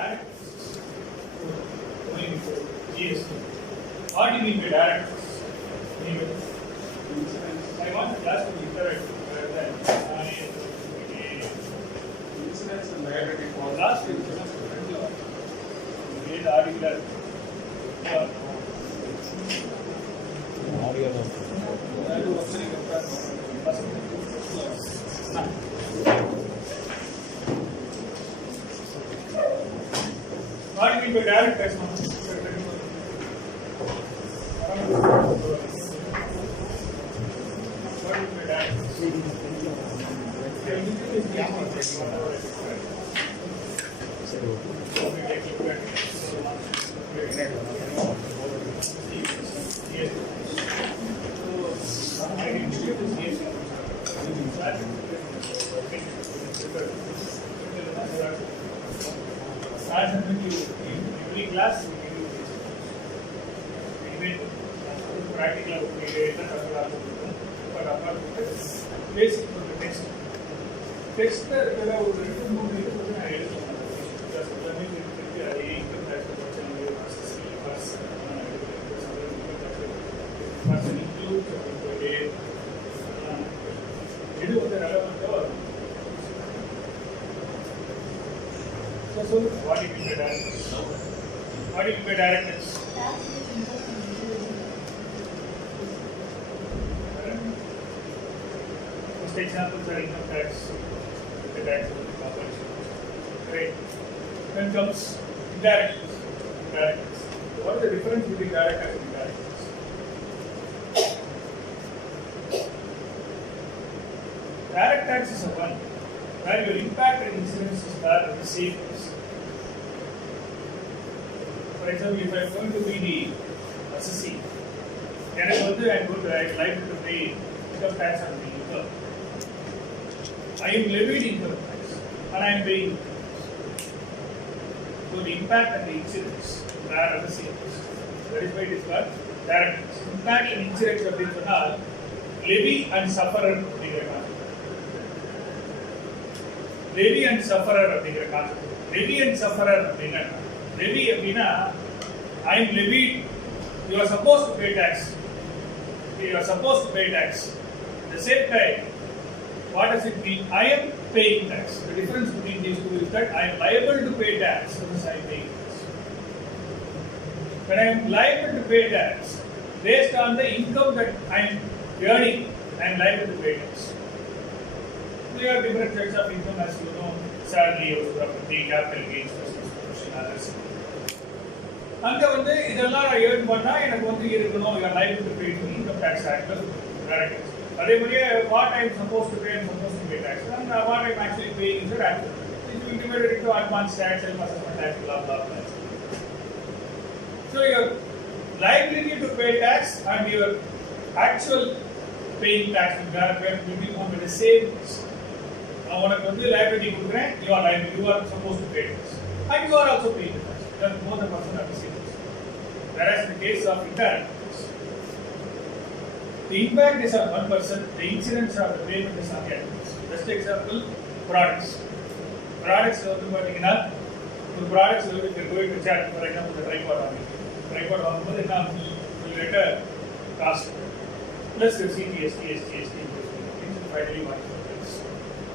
direct going to GST. What do you mean by direct? I want the class to be correct rather than insurance and liability for last week. We did article. What do you mean by direct tax? Every class practical basic text. Text So what do you mean by direct? What do you mean by direct tax? Most examples are income tax, the tax on the corporation. Great. Then comes indirect tax. Indirect tax. What is the difference between direct tax and indirect tax? Direct tax is a one where your impact and incidences are the same. For example, if I am going to be the assessee, then I would like to pay income tax on the income. I am levied income tax and I am paying income tax. So the impact and the incidence are the same. That is why it is called direct tax. Impact and incidence of the levy and sufferer of the concept. Levy and sufferer of the concept. Levy and sufferer of the concept. Levy apina, I am levied. You are supposed to pay tax. You are supposed to pay tax. At the same time, what does it mean? I am paying tax. The difference between these two is that I am liable to pay tax because I am paying tax. When I am liable to pay tax, based on the income that I am earning, I am liable to pay tax. There are different types of income, as you know, salary, property, capital gains, others. அங்க இதெல்லாம் ஏர்ன் பண்ணா எனக்கு இருக்கணும் you are liable to pay income tax act direct tax. அதே மாதிரியே what I am supposed to pay tax and what I am actually paying is direct tax. It will be divided into advance tax, self-assessment tax, blah blah blah. So your liability to pay tax and your actual paying tax will be on the same. உனக்கு liability கொடுக்குறேன், you are supposed to pay tax and you are also paying tax. Then both the person are the same. Whereas in the case of indirect tax, the impact is on one person, the incidence of the payment is on the other person. Just example, products. Products the products if you are going to chat, for example, the tripod on it. Tripod on it will get a cost plus the CTS, GST, finally one price.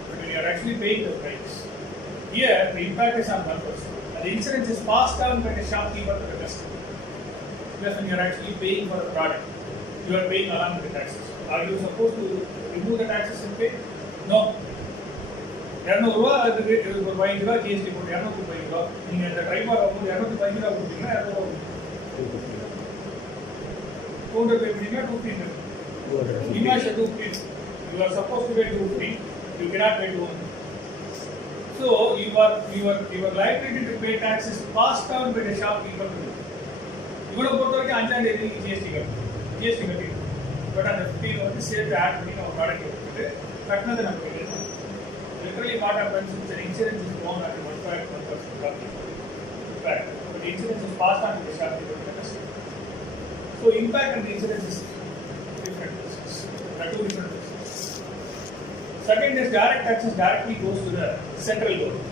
But when you are actually paying the price, here the impact is on one person. The incidence is passed down by the shopkeeper to the customer. Because when you are actually paying for the product, you are paying along with the taxes. Are you supposed to remove the taxes and pay? No. ₹200 அதுக்கு ஒரு 5 ரூபாய் ஜிஎஸ்டி போட்டு 205 ரூபாய் நீங்க இந்த டிரைவர் வந்து 205 ரூபாய் கொடுத்தீங்கன்னா 200 பே பண்ணீங்கன்னா 250. Imagine 250. You are supposed to pay 250. You cannot pay 200. So your liability to pay tax is passed down by the shopkeeper. இவனை பொறுத்த வரைக்கும் 5ஆம் தேதி ஜிஎஸ்டி கட்டிடும். பட் அந்த 15 சேர்த்து ஆட் பண்ணி நம்ம ப்ராடக்ட் எடுத்துட்டு கட்டினதை நமக்கு எழுதணும். Literally what happens is the insurance is gone at 1.1% profit. But the insurance is passed on to the shopkeeper to the customer. So impact and the insurance is different business. There are two different businesses. Second is direct taxes directly goes to the central government.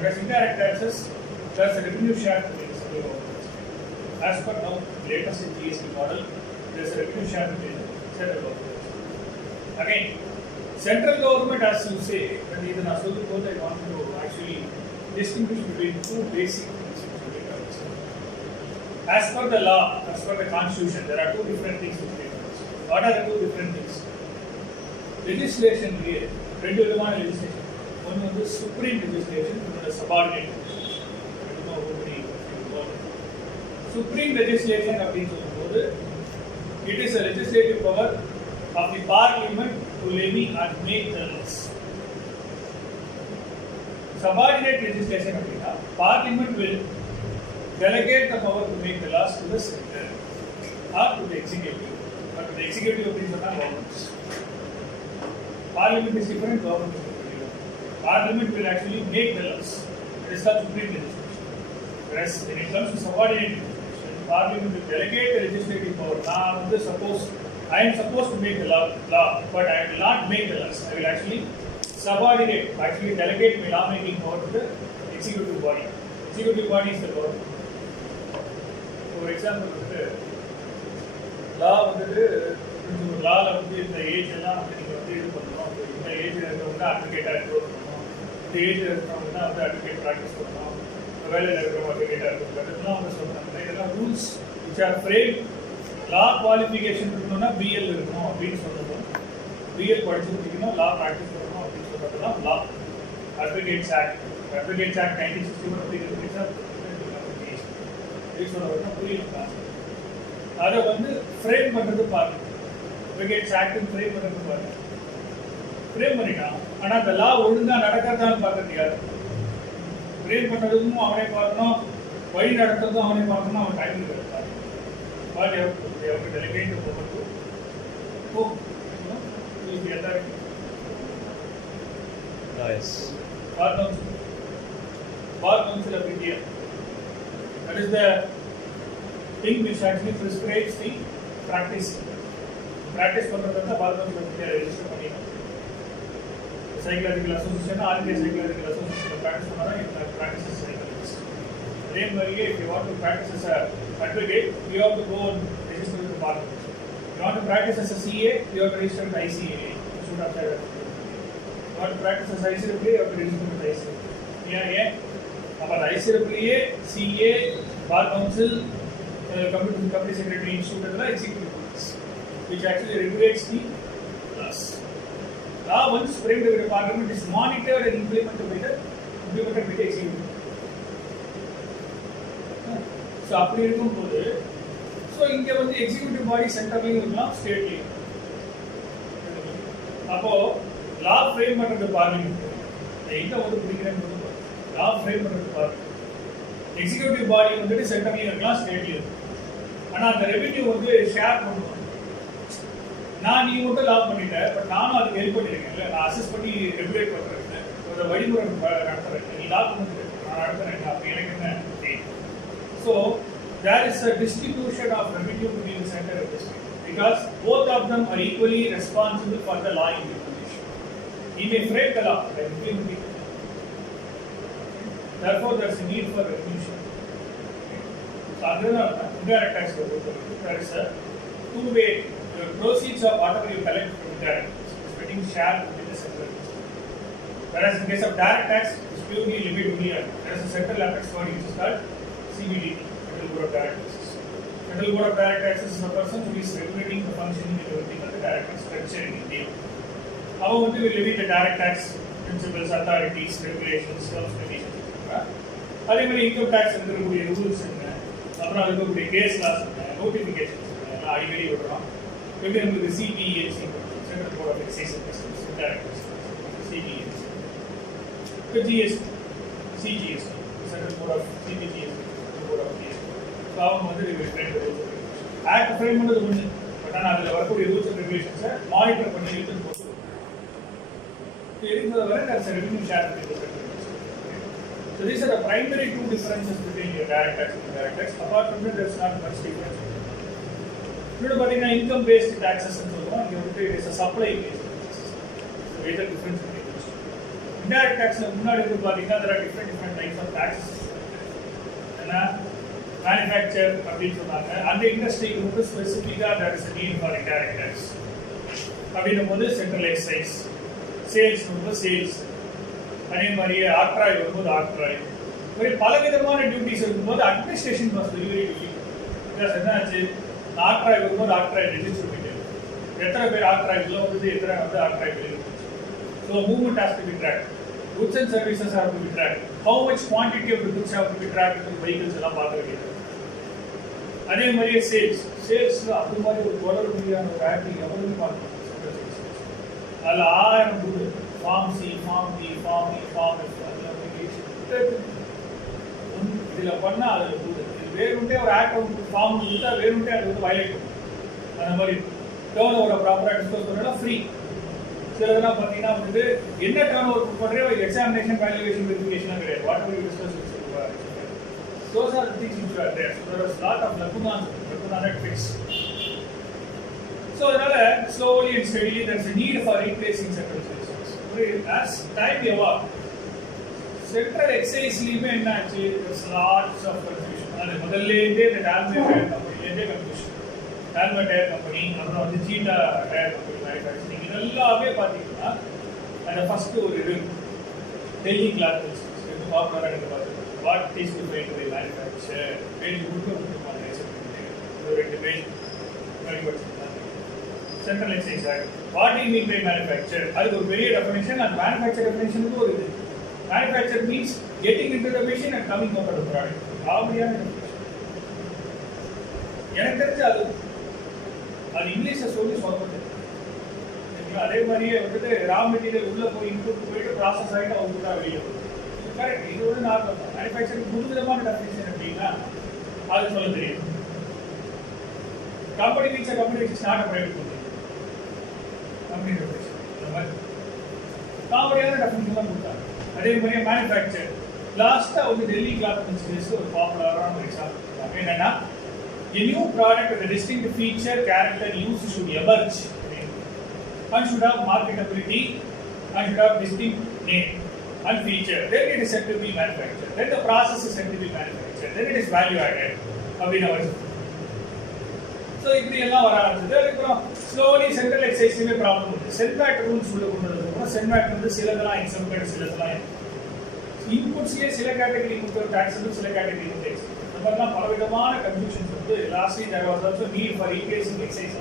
Whereas indirect taxes, there's a revenue share between the central government. As per now, latest in GST model, there's a revenue share between the central government. Again, central government, as you say, when even as well, I want to actually distinguish between two basic things. As per the law, as per the constitution, there are two different things. What are the two different things? Legislation here, two legislation. One is the supreme legislation, one is subordinate legislation. I don't know how many you Supreme legislation of these it is a legislative power of the parliament to levy and make the laws. Subordinate legislation of the parliament will delegate the power to make the laws to the center or to the executive. But the executive of these are governments. Parliament is different, government is different. Parliament will actually make the laws. It is called supreme legislation. Whereas when it comes to subordinate legislation, Parliament will delegate the legislative power. Now, suppose I am supposed to make the law, but I will not make the laws. I will actually subordinate, actually delegate my law-making power to the executive body. Executive body is the government. For example, law law இந்த ஏஜ் எல்லாம் நீங்கள் இது பண்ணணும், இந்த ஏஜில் இருக்கிறவங்க அட்வொகேட்டாக இருக்கணும், இந்த ஏஜில் இருக்கிறவங்க தான் அட்வொகேட் ப்ராக்டிஸ் பண்ணணும், வேலையில் இருக்கிறவங்க அட்வொகேட்டாக இருக்கணும், இதெல்லாம் சொல்கிறாங்க. இதெல்லாம் ரூல்ஸ் விச் ஆர் ஃப்ரேம். லா குவாலிஃபிகேஷன் இருக்கணும்னா பிஎல் இருக்கணும் அப்படின்னு சொல்லணும். பிஎல் படிச்சிருக்கீங்கன்னா லா ப்ராக்டிஸ் பண்ணணும் அப்படின்னு சொல்கிறதுலாம் லா. அட்வொகேட்ஸ் ஆக்ட் 1961 அப்படிங்கிறது புரியல. அதை ஃப்ரேம் பண்ணுறது பாருங்க. அட்வொகேட்ஸ் ஆக்ட் ஃப்ரேம் பண்ணுறது பாருங்க. ஃப்ரேம் பண்ணிட்டான், ஆனால் அந்த லா ஒழுங்காக நடக்கிறதான்னு பார்க்கறது யாரு? ஃப்ரேம் பண்ணுறதுக்கும் அவனே பார்க்கணும், வழி நடத்துறதும் அவனே பார்க்கணும். அவன் டைம் இருக்காது. But they have to delegate the power to who? Will be authority. Yes. Bar Council of India. That is the thing which actually prescribes the practice. Practice for the Bar Council of India register money. Psychological Association, all the Psychological Association practice practices psychologist. Same way, if you want to practice as an advocate, you have to go and register with the bar. If you want to practice as a CA, you have to register with ICAA. You should have that. You want to practice as ICAA, you have to register with ICAA. Yeah. About ICAA, CA, Bar Council, Company Secretary Institute, and the executive police, which actually regulates the laws. Law once framed by the Parliament is monitored and implemented by the executive. So அப்படி இருக்கும்போது ஸோ இங்கே எக்ஸிக்யூட்டிவ் பாடி சென்ட்ரலையும் இருக்கலாம், ஸ்டேட்லையும். அப்போது லா ஃப்ரேம் பண்ணுறது பார்லிமெண்ட். எங்கே பிடிக்கிறேன்னு லா ஃப்ரேம் பண்ணுறது பார்லிமெண்ட். எக்ஸிக்யூட்டிவ் பாடி சென்ட்ரலையும் இருக்கலாம், ஸ்டேட்லையும் இருக்கும். ஆனால் அந்த ரெவென்யூ ஷேர் பண்ணுவாங்க. நான் நீ மட்டும் லா பண்ணிட்டேன், பட் நானும் அதுக்கு ஹெல்ப் பண்ணியிருக்கேன்ல. நான் அசஸ் பண்ணி ரெகுலேட் பண்ணுறேன், ஒரு வழிமுறை நடத்துறேன். நீ லா பண்ணுறது நான் நடத்துறேன், அப்போ எனக்கு என்ன? So there is a distribution of revenue between the center and the state because both of them are equally responsible for the law implementation. He may frame the law, but implement it. Therefore, there is a need for revenue share. So, indirect tax, there is a two-way. The proceeds of whatever you collect from indirect tax is getting shared within the central system. Whereas in case of direct tax, it's purely levied only. There is a central apex body which is called CBD, Central Board of Direct Taxes. Central Board of Direct Taxes is a person who is regulating the functioning and everything of the direct tax structure in India. How will levy the direct tax principles, authorities, regulations, terms, conditions, etc. அதே மாதிரி income tax இருக்கக்கூடிய ரூல்ஸ் என்ன, அப்புறம் இருக்கக்கூடிய case loss என்ன, நோட்டிஃபிகேஷன்ஸ் என்ன, அடிக்கடி விடுறோம். எப்படி நம்மளுக்கு CBSC, central board of excise and customs, direct CBSC, இப்போ GST, CGST, central board of CBGST. Act frame பண்ணது ஒன்று, பட் ஆனால் அதில் வரக்கூடிய ரூல்ஸ் அண்ட் ரெகுலேஷன்ஸை மானிட்டர் பண்ணி எடுத்துன்னு போட்டு இருக்கிறத வரை ரெவென்யூ ஷேர் பண்ணிட்டு. So these are the primary two differences between your direct tax and indirect tax. Apart from that, there is not much difference. இன்னொன்று பார்த்தீங்கன்னா இன்கம் பேஸ்ட் டாக்ஸஸ் சொல்லுவோம். இங்கே it is a supply based taxes. So either difference between those two. Indirect டாக்ஸ்ல முன்னாடி வந்து பாத்தீங்கன்னா there are different types of taxes. ஏன்னா மேனுஃபேக்சர் அப்படின்னு சொன்னாங்க. அந்த இண்டஸ்ட்ரிக்கு வந்து ஸ்பெசிஃபிக்காக there is a need for indirect tax. அப்படின்னும் போது சென்ட்ரல் எக்ஸைஸ், சேல்ஸ் வந்து சேல்ஸ், அதே மாதிரி ஆக்ட்ராய் வரும்போது ஆக்ட்ராய், இப்படி பல விதமான டியூட்டிஸ் இருக்கும்போது administration was very very difficult. என்னாச்சு, ஆக்ட்ராய் வரும்போது ஆக்ட்ராய் ரெஜிஸ்டர் பண்ணிட்டு எத்தனை பேர் ஆக்ட்ராய் உள்ள வந்து எத்தனை வந்து ஆக்ட்ராய் வெளியே. So movement has to be track, goods and services have to be tracked, how much quantity of the goods have to be tracked with vehicles எல்லாம் பார்க்க வேண்டியது. அதே மாதிரியே சேல்ஸ்ல அது மாதிரி ஒரு தொடர் முடியான ஒரு ஆக்டி எவ்வளவு பார்க்கணும். அதில் 1000 கூடு, form C, form D, form E, form F, இதில் பண்ணால் அதில் கூடு இது வேணுண்டே ஒரு ஆக்ட் ஃபார்ம் கொடுத்தா வேணுண்டே அது வந்து வயலேட் பண்ணும். அந்த மாதிரி டேர்ன் ஓவரை ப்ராப்பராக டிஸ்கஸ் பண்ணால் ஃப்ரீ. சிலதெல்லாம் பார்த்தீங்கன்னா வந்து என்ன டேர்ன் ஓவர் பண்ணுறே எக்ஸாமினேஷன் வேல்யூவேஷன் வெரிஃபிகேஷன் கிடையாது. Whatever you discuss those are the things which are there. So there is a lot of lacuna fix. So அதனால slowly and steadily there is a need for replacing central excise. As time evolved, central excise லீமே என்னாச்சு, there is lots of confusion. அது முதல்லேருந்தே இந்த டால்மே டயர் கம்பெனிலேருந்தே கன்ஃபியூஷன். டால்மே tyre company, அப்புறம் வந்து சீட்டா டயர் கம்பெனி மேனுஃபேக்சரிங், இதெல்லாமே பார்த்தீங்கன்னா அந்த ஃபர்ஸ்ட் ஒரு இது டெல்லி கிளாத் மில்ஸ் பாப்புலராக எடுத்து பார்த்து what is the way to be manufactured, very good organization. So it depends very much. Central Excise Act. What do you mean by manufacture? That is a very definition, and manufacture definition is good. Manufacture means getting into the machine and coming out of the product. How many are எனக்கு தெரிஞ்சு அது இங்கிலீஷில் சொல்லி சொல்றது. அதே மாதிரியே வந்துட்டு raw material உள்ள போய் இன்புட் போயிட்டு ப்ராசஸ் ஆகிட்டு அவங்க தான் வெளியே போகுது. கரெக்ட், இது ஒரு நார்மல் தான். மேனுஃபேக்சரிங் புது விதமான டெஃபினிஷன் அப்படின்னா அது சொல்ல தெரியும். Company means company which is not a private company, company definition அந்த மாதிரி காமெடியான டெஃபினிஷன் தான் கொடுத்தாங்க. அதே மாதிரியே மேனுஃபேக்சர் லாஸ்ட்டாக வந்து டெல்லி கிளாத் மில்ஸ் ஒரு பாப்புலரான ஒரு எக்ஸாம்பிள் கொடுத்தாங்க. என்னன்னா a new product with a distinct feature, character, use should emerge and should have marketability and should have distinct name and feature. Then it is said to be manufactured. Then the process is said to be manufactured. Then it is value added. அப்படின்னா வருது. ஸோ இப்படி எல்லாம் வர ஆரம்பிச்சது. அதுக்கப்புறம் slowly central எக்ஸைஸ்லேயுமே ப்ராப்ளம் இருக்குது. சென்வேட் ரூல்ஸ் உள்ள கொண்டு வந்ததுக்கப்புறம் சென்வேட் வந்து சிலதெல்லாம் எக்ஸம்ப்டட், சிலதெல்லாம் இன்புட்ஸ்லேயே சில கேட்டகரி இன்புட் டேக்ஸ் வந்து சில கேட்டகரி இன்புட் டேக்ஸ். இந்த மாதிரிலாம் பலவிதமான கன்ஃபியூஷன்ஸ் வந்து lastly there was also need for replacing excise.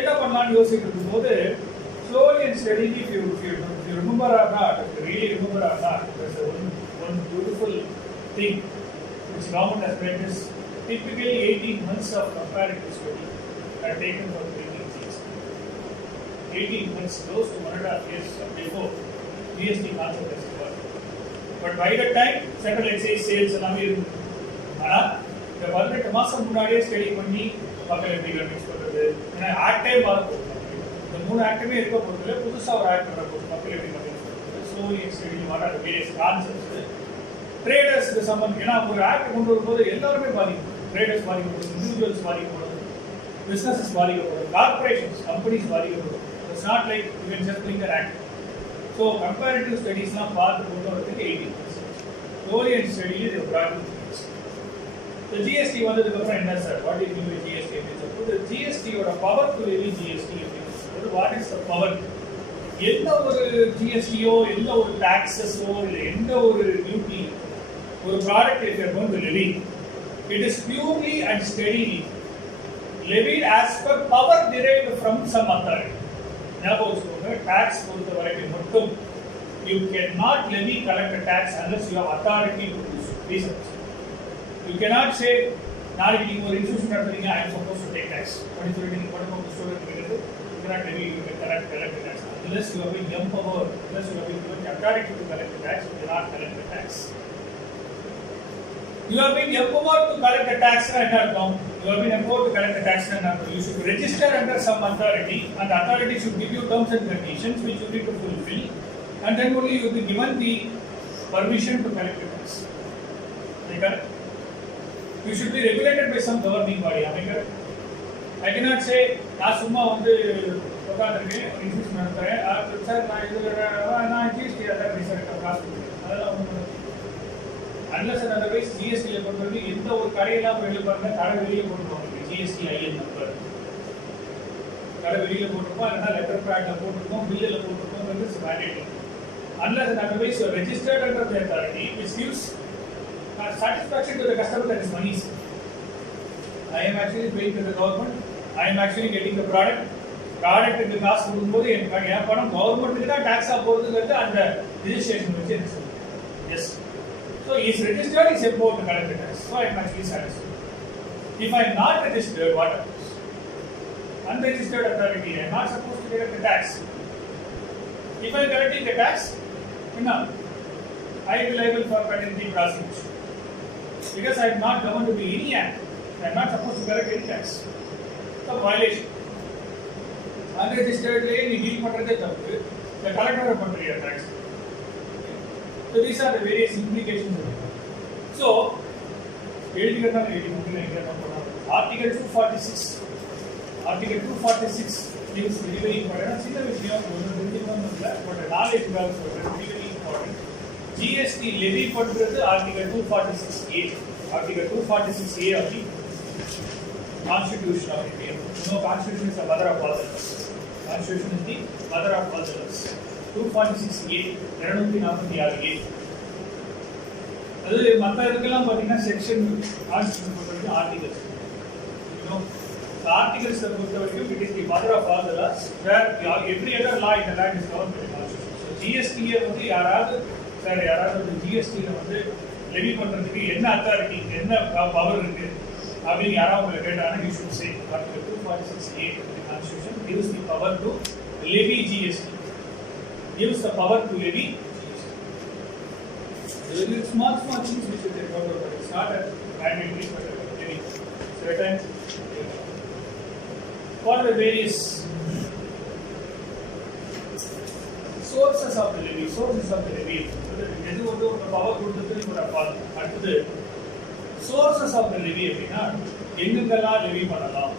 என்ன பண்ணலாம்னு யோசிச்சுட்டு இருக்கும்போது slowly and steadily, if you remember or not, if you really remember or not, there's one beautiful thing which government has made is typically 18 months of comparative study are taken for bringing things. 18 months, close to 1.5 years before GST concept has evolved. But by the time central excise sales எல்லாமே இருக்கு. ஆனால் இந்த 18 மாதம் முன்னாடியே ஸ்டடி பண்ணி மக்கள் எப்படி convince பண்ணுறது, ஏன்னா ஆக்டே மாறும். இந்த 3 ஆக்டுமே இருக்க பொறுத்தல புதுசாக ஒரு ஆக்ட் வர போது மக்கள் எப்படி கன்வின்ஸ் பண்ணுறது, slowly and steadily what are various concepts, ட்ரேடர்ஸுக்கு சம்பந்தம். ஏன்னா ஒரு ஆக்ட் கொண்டு வரும்போது எல்லாருமே பாதிக்கும். ட்ரேடர்ஸ் பாதிக்கப்படும், இண்டிவிஜுவல்ஸ் பாதிக்கப்படும், பிஸ்னஸஸ் பாதிக்கப்படும், கார்பரேஷன்ஸ் கம்பெனிஸ் பாதிக்கப்படும். It's not like you can just bring the act. So comparative ஸ்டடீஸ்லாம் பார்த்து கொண்டு வரதுக்கு 18 months. ஸ்லோலி அண்ட் ஸ்டடிலி இது ப்ராப்ளம். ஸோ ஜிஎஸ்டி வந்ததுக்கப்புறம் என்ன sir, what is new GST அப்படின்னு சொல்லும்போது ஜிஎஸ்டியோட பவர் டு லெவி ஜிஎஸ்டி அப்படின்னு சொல்லும்போது வாட் இஸ் த பவர். எந்த ஒரு ஜிஎஸ்டியோ எந்த ஒரு டாக்ஸஸோ இல்லை எந்த ஒரு டியூட்டி ஒரு product if you are going to levy, it is purely and steadily levied as per power derived from some authority. ஞாபகம் வச்சுக்கோங்க, டாக்ஸ் பொறுத்த வரைக்கும் மட்டும் you cannot levy collect a tax unless you have authority to do so. Reasons. You cannot say நாளைக்கு நீங்க ஒரு இன்ஸ்டிடியூஷன் நடத்துறீங்க, I am supposed to take tax. அப்படின்னு சொல்லிட்டு நீங்க பணம் ஸ்டூடெண்ட் கிட்ட you cannot levy, you can collect the tax unless you have been empowered, unless you have been given authority to collect the tax. You cannot collect the tax. You have been empowered to collect the tax and not. You have been empowered to collect the tax and not. You should register under some authority, and the authority should give you terms and conditions which you need to fulfill, and then only you will be given the permission to collect the tax. Correct? You should be regulated by some governing body. Am I correct? I cannot say, நான் சும்மா வந்து உட்காந்துருக்கேன் இன்சூரன்ஸ் நடத்துறேன் சார் நான் ஜிஎஸ்டி அதான் சார் காசு அதெல்லாம் ஒன்றும் அன்லஸ் அண்ட் அதர்வைஸ் ஜிஎஸ்டியில் பொறுத்தவரைக்கும் எந்த ஒரு கடையெல்லாம் போய் வெளியே பாருங்க கடை வெளியே போட்டுருவாங்க ஜிஎஸ்டி ஐஎன் நம்பர் கடை வெளியில் போட்டிருப்போம் இல்லைன்னா லெட்டர் பேட்ல போட்டிருப்போம் பில்லில் போட்டிருப்போம் it's mandatory unless and otherwise you are registered under the authority which gives satisfaction to the customer that his money is I am actually paying to the government I am actually getting the product இந்த காசு கொடுக்கும்போது என் பணம் கவர்மெண்ட்டுக்கு தான் டாக்ஸாக போகிறதுங்கிறது அந்த ரிஜிஸ்ட்ரேஷன் வச்சு எனக்கு சொல்லுங்கள் yes so is registered is empowered to collect tax so I am actually satisfied if I am not registered what unregistered authority I am not supposed to collect the tax if I am collecting the tax no I am liable for penalty prosecution because I am not governed to be any act I am not supposed to collect any tax so violation unregistered lay நீ டீல் பண்றதே தப்பு the collector பண்றியா tax so these are the various implications of it so எழுதிக்கிறதா எழுதி முடியல இங்க என்ன பண்ணலாம் article 246 Article 246 is very very important. சின்ன விஷயம் ஒன்று தெரிஞ்சுக்கணும் இல்லை பட் நாலேஜுக்காக சொல்கிறேன் very very important. GST levy பண்ணுறது Article 246A. Article 246A of the Constitution of India. No, Constitution is the mother of all the laws. Constitution is the mother of all the laws. 246A 246A. அது மற்ற இதுக்கெல்லாம் பார்த்தீங்கன்னா section constitution பொறுத்தவரைக்கும் articles The articles are பொறுத்தவரைக்கும் it is the mother of all the laws where every other law in the land is governed by the constitution. So GST வந்து யாராவது GST ல வந்து லெவி பண்றதுக்கு என்ன அத்தாரிட்டி என்ன பவர் இருக்கு அப்படின்னு யாராவது உங்களை கேட்டாங்கன்னா you should say Article 246A of the constitution gives the power to levy GST. Gives the power to levy GST. There is small things which they talk about. It's not a mandatory but a levy. Certain what are the various sources of the levy? Sources of the levy. எது வந்து ஒரு பவர் கொடுத்தது ஒரு அடுத்தது sources of the levy அப்படின்னா எங்கெங்கெல்லாம் லெவி பண்ணலாம்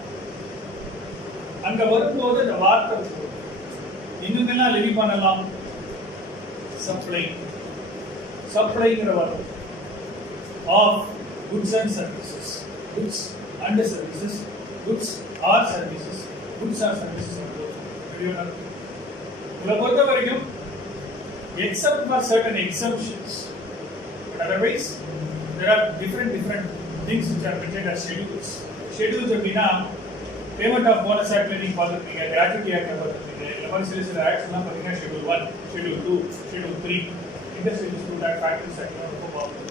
அங்க வரும்போது இந்த வார்த்தை எங்கெங்கெல்லாம் லெவி பண்ணலாம் சப்ளைங்கிற வரும் of goods and services goods and services goods or services உங்களை பொறுத்த வரைக்கும் except for certain exemptions but otherwise there are different things which are mentioned as schedules அப்படின்னா payment of bonus act நீங்க பார்த்துருப்பீங்க gratuity act பார்த்துருப்பீங்க இந்த மாதிரி சில ஆக்ட்ஸ் எல்லாம் பார்த்தீங்கன்னா schedule 1 schedule 2 schedule 3 industrial dispute act factories act ரொம்ப பார்ப்போம்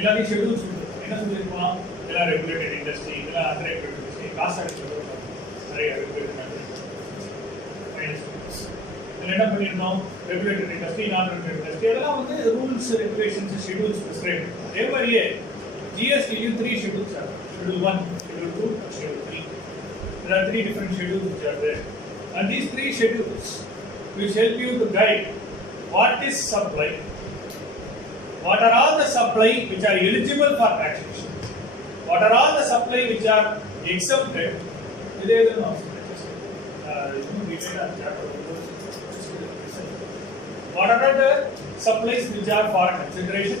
எல்லாத்தையும் schedules என்ன சொல்லியிருக்கோம் எல்லாம் regulated industry இதெல்லாம் unregulated காசு அடிக்கிறது நிறைய என்ன பண்ணிருந்தோம் ரெகுலேட்டரி இண்டஸ்ட்ரி நான் ரெகுலேட்டரி இண்டஸ்ட்ரி இதெல்லாம் வந்து ரூல்ஸ் ரெகுலேஷன்ஸ் ஷெட்யூல்ஸ் பிரிஸ்கிரைப் அதே மாதிரியே ஜிஎஸ்டியும் 3 ஷெட்யூல்ஸ் are schedule 1 schedule 2 and schedule 3 there are 3 different schedules which are there and these 3 schedules which help you to guide what is supply what are all the supply which are eligible for taxation what are all the supply which are exempted இதே தான் what are the supplies which are for consideration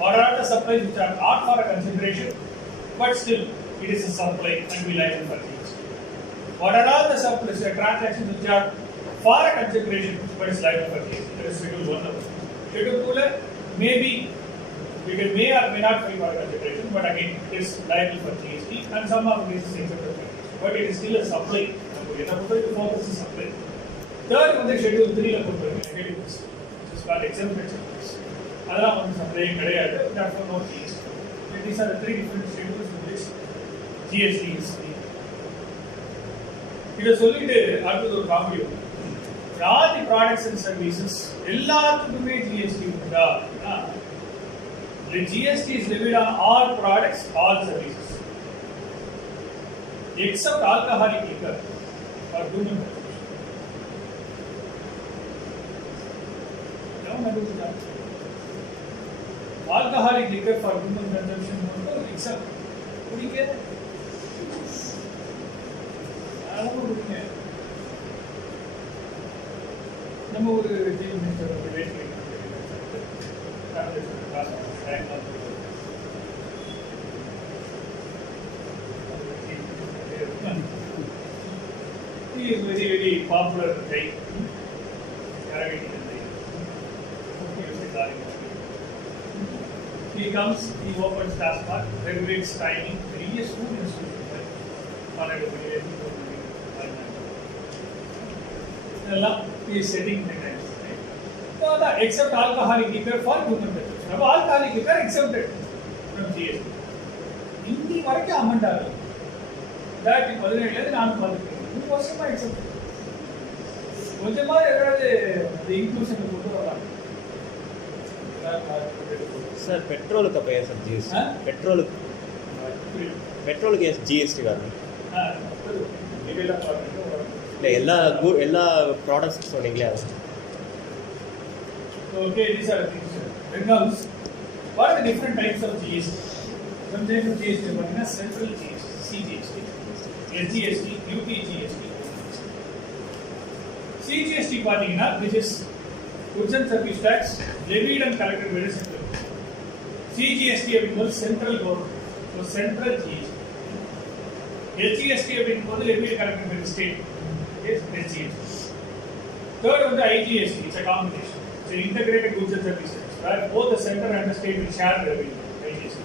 what are the supplies which are not for consideration but still it is a supply and we liable for GST what are all the supplies transactions which are for consideration but is liable for GST that is schedule 1 of schedule 2 maybe we may or may not pay for consideration but again it is liable for GST and some of these is exempted but it is still a supply the focus is supply third வந்து schedule 3 ல கொடுத்திருக்காங்க negative list which is called exempted supplies அதெல்லாம் வந்து supply கிடையாது therefore no GST these are the 3 different schedules in which GST is இத சொல்லிட்டு அடுத்து ஒரு comedy all the products and services எல்லாத்துக்குமே GST உண்டா the GST is levied on all products all services except alcoholic liquor for human consumption. Alcoholic liquor for human consumption except குடிக்க நம்ம ஒரு chief minister வந்து wait He is very, very popular guy. He comes, he opens Tasmart, regulates timing, very school institution. He is setting the times. So except alcoholic liquor for human purpose. Now alcoholic liquor exempted from GST. Hindi வரைக்கும் அமெண்ட் ஆகல. That 17 நான் பார்த்துக்கிறேன். 3 வருஷமா எக்ஸெப்ட். கொஞ்சமா ஏதாவது இன்க்ளூஷன் கொண்டு வரலாம். Sir petrol का पे सर जीएसटी पेट्रोल के जीएसटी வரணும் இல்ல எல்லா ப்ராடக்ட்ஸ் சொன்னீங்களே அது okay these are the things then comes what are the different types of GST some types of GST is central GST CGST SGST UPGST CGST பாத்தீங்கன்னா which is goods and service tax levied and collected by the central CGST அப்படிங்கிறது central government so central GST SGST அப்படிங்கிறது levied and collected by the state SGST third வந்து IGST it's a combination it's an integrated goods and services where both the center and the state will share the revenue IGST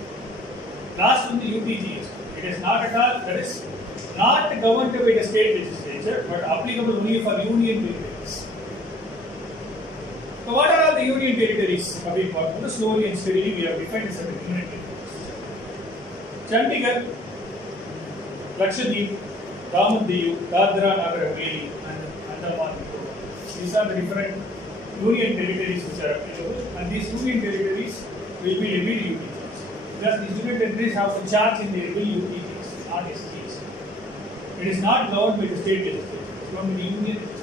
last வந்து UPGST it is not at all that is not governed by the state legislature but applicable only for union territories. So what are all the union territories? Slowly and steadily we have defined as union territories. Chandigarh, Lakshadweep, Daman-Diu, Dadra Nagar Haveli and Andaman Nicobar. These are the different union territories which are available and these union territories will be levied UPGs. Thus these union territories have to charge in the levied UPGs, not SGs. It is not governed by the state legislature, it is governed by the union legislature.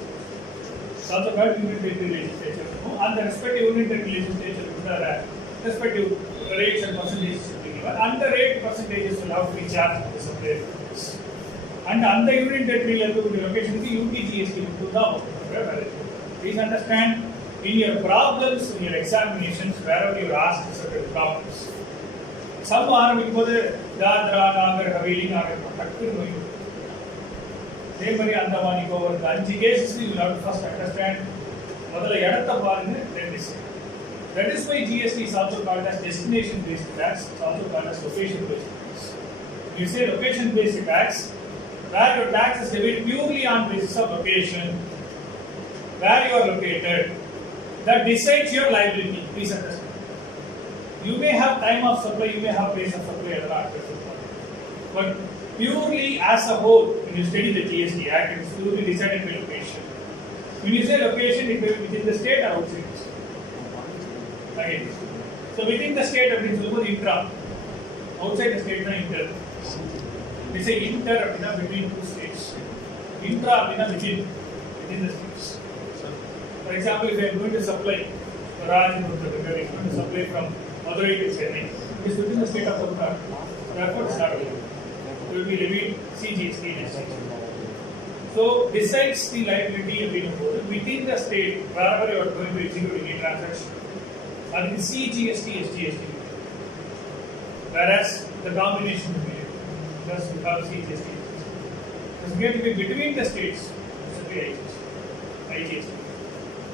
It's also called union territory legislature. And the respective union territory legislature will have respective rates and percentages will be given. And the rate percentages will have to be charged to the supplier. And on the union territory location is the UPGST to the please understand in your problems, in your examinations, wherever you are asked certain problems. Some are because Dadra, Nagar Haveli, Nagar Protected. Same way Andaman Nicobar, the 5 cases you will have to first understand முதல்ல இடத்தை பாருங்க then decide. That is why GST is also called as destination based tax, it's also called as location based tax. You say location based tax, where your tax is levied purely on basis of location, where you are located, that decides your liability. Please understand. You may have time of supply, you may have place of supply, but purely as a whole, when you study the GST Act, it is purely decided by location. When you say location, it will be within the state or outside the state. Again, so within the state, it means intra. Outside the state, inter. We say inter between two states. Intra within the states. For example, if I am going to supply Raj in Uttar Pradesh, I am going to supply from Madurai to Chennai, it is within the state of Uttar Pradesh. Therefore, it is not available. It will be levied CGST and SGST. So, besides the liability within the state, wherever you are going to execute any transaction, and the CGST, SGST, whereas the combination will be thus we call CGST. It is going to be between the states, it will be IGST.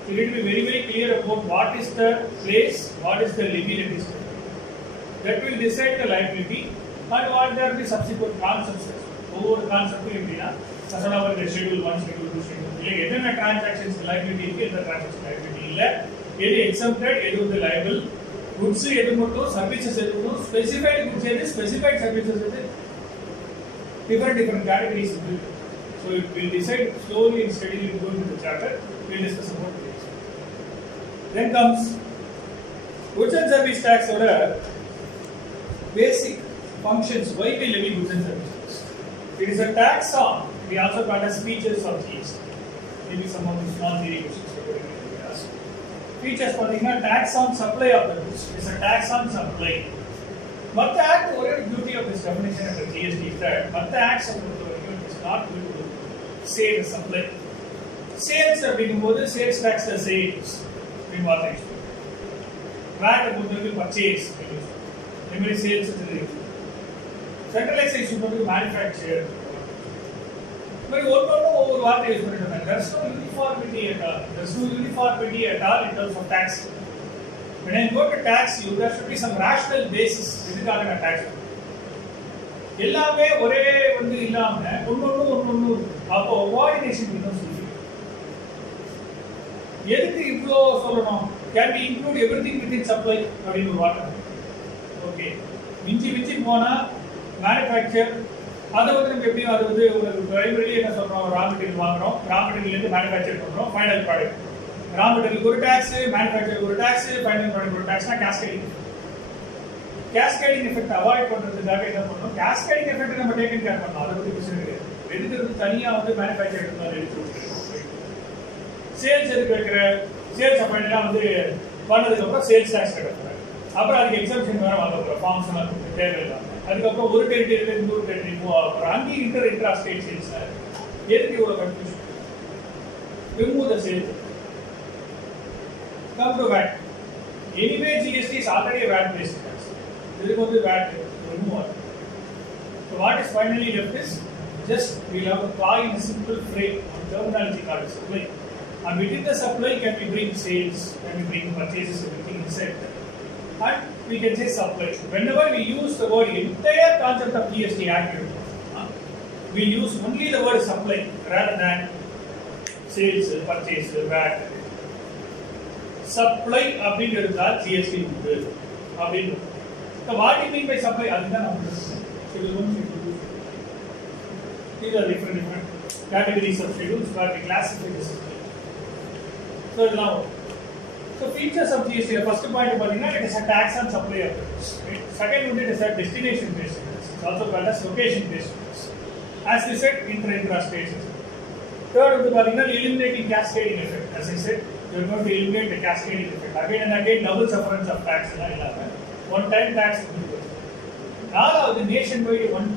So, you need to be very, very clear about what is the place, what is the levy that is there. That will decide the liability and what are the subsequent concepts. Over the concept will be schedule 1, schedule 2, schedule 3. Like transactions liability, the transaction liability. Any exempted, the liable. Goods, services, specified goods, specified services. Different categories. So it will decide slowly and steadily go into the chapter. We will discuss about this. Then comes goods and service tax order. Basic functions. Why we levy goods and services? It is a tax on. We also call as features of GST. Maybe some of the small theory questions are going to be asked. Features for the tax on supply of the goods. It is a tax on supply. But the act, the beauty of this definition of the GST is that but the acts of the government is not going to say the supply. Sales அப்படிங்கும்போது sales tax sales அப்படின்னு வார்த்தை யூஸ் பண்ணுவோம். வேட்டை பொறுத்தவரைக்கும் பர்ச்சேஸ் இந்த மாதிரி sales centralisation வந்து மேனுஃபேக்சர் இந்த மாதிரி ஒவ்வொரு வார்த்தை யூஸ் பண்ணிட்டு இருந்தாங்க. There's no uniformity at all. There's no uniformity at all in terms of tax. When I go to tax you, there should be some rational basis. இதுக்காக நான் டாக்ஸ் எல்லாமே ஒரே வந்து இல்லாம ஒன்னொன்னு அப்போ கோஆர்டினேஷன் பிகம்ஸ் டிஃபிகல்ட். எதுக்கு இவ்வளோ சொல்லணும்? Can be include everything within supply அப்படின்னு ஒரு வார்த்தை. ஓகே, மிஞ்சி போனா மேனுஃபேக்சர் அதை வந்து நம்ம எப்படியும் அது வந்து ஒரு பிரைமரிலி என்ன சொல்றோம், ரா மெட்டீரியல் வாங்குறோம், ரா மெட்டீரியல் மேனுஃபேக்சர் பண்றோம், ஃபைனல் ப்ராடக்ட். ரா மெட்டீரியல் ஒரு டாக்ஸ், மேனுஃபேக்சர் ஒரு டாக்ஸ், ஃபைனல் ப்ராடக்ட் ஒரு டாக்ஸ்னா கேஸ்கேடிங் எஃபெக்ட் அவாய்ட் பண்றதுக்காக என்ன பண்ணணும், கேஸ்கேடிங் எஃபெக்ட் நம்ம டேக்கன் கேர் பண்ணணும். அதை பத்தி பிரச்சனை கிடையாது. எடுக்கிறது தனியா வந்து மேனுஃபேக்சர் எடுத்து எடுத்து சேல்ஸ் எதுக்கு வைக்கிற, சேல்ஸ் ஃபைனலாக வந்து பண்ணதுக்கு அப்புறம் சேல்ஸ் டாக்ஸ் கட்டுறாங்க. அப்புறம் அதுக்கு எக்ஸம்ஷன் வேற வாங்க போகிறோம், ஃபார்ம்ஸ் எல்லாம் தேவையில்லாம. அதுக்கப்புறம் ஒரு டெரிட்டரியில இன்னொரு டெரிட்டரி மூவ் ஆக போகிறோம். அங்கேயும் இன்ட்ரா ஸ்டேட் சேல்ஸ். எதுக்கு இவ்வளோ confusion? Remove the sales. Come to VAT. Anyway GST is already VAT based tax. இதுக்கு வந்து VAT ரிமூவ் ஆகும். So what is finally left is just we have to apply in a simple frame on terminology called supply. And within the supply can we bring sales, can we bring purchases, everything inside that. And we can say supply. Whenever we use the word, entire concept of GST Act, we use only the word supply rather than sales, purchase, VAT. Supply அப்படின்னு இருந்தால் GST உண்டு அப்படின்னு. So what do you mean by supply? அதுதான் நம்ம these are different categories of schedules where we classify the supply. So now, so features of GST. First point பார்த்தீங்கன்னா it is a tax on supply of goods. Second one, it is a destination based tax. It's also called as location based tax. As we said, intra-state. Third one பார்த்தீங்கன்னா eliminating cascading effect. As I said, you are going to eliminate the cascading effect. Again and again, double sufferance of tax எல்லாம் இல்லாம one time tax. நாலாவது nationwide one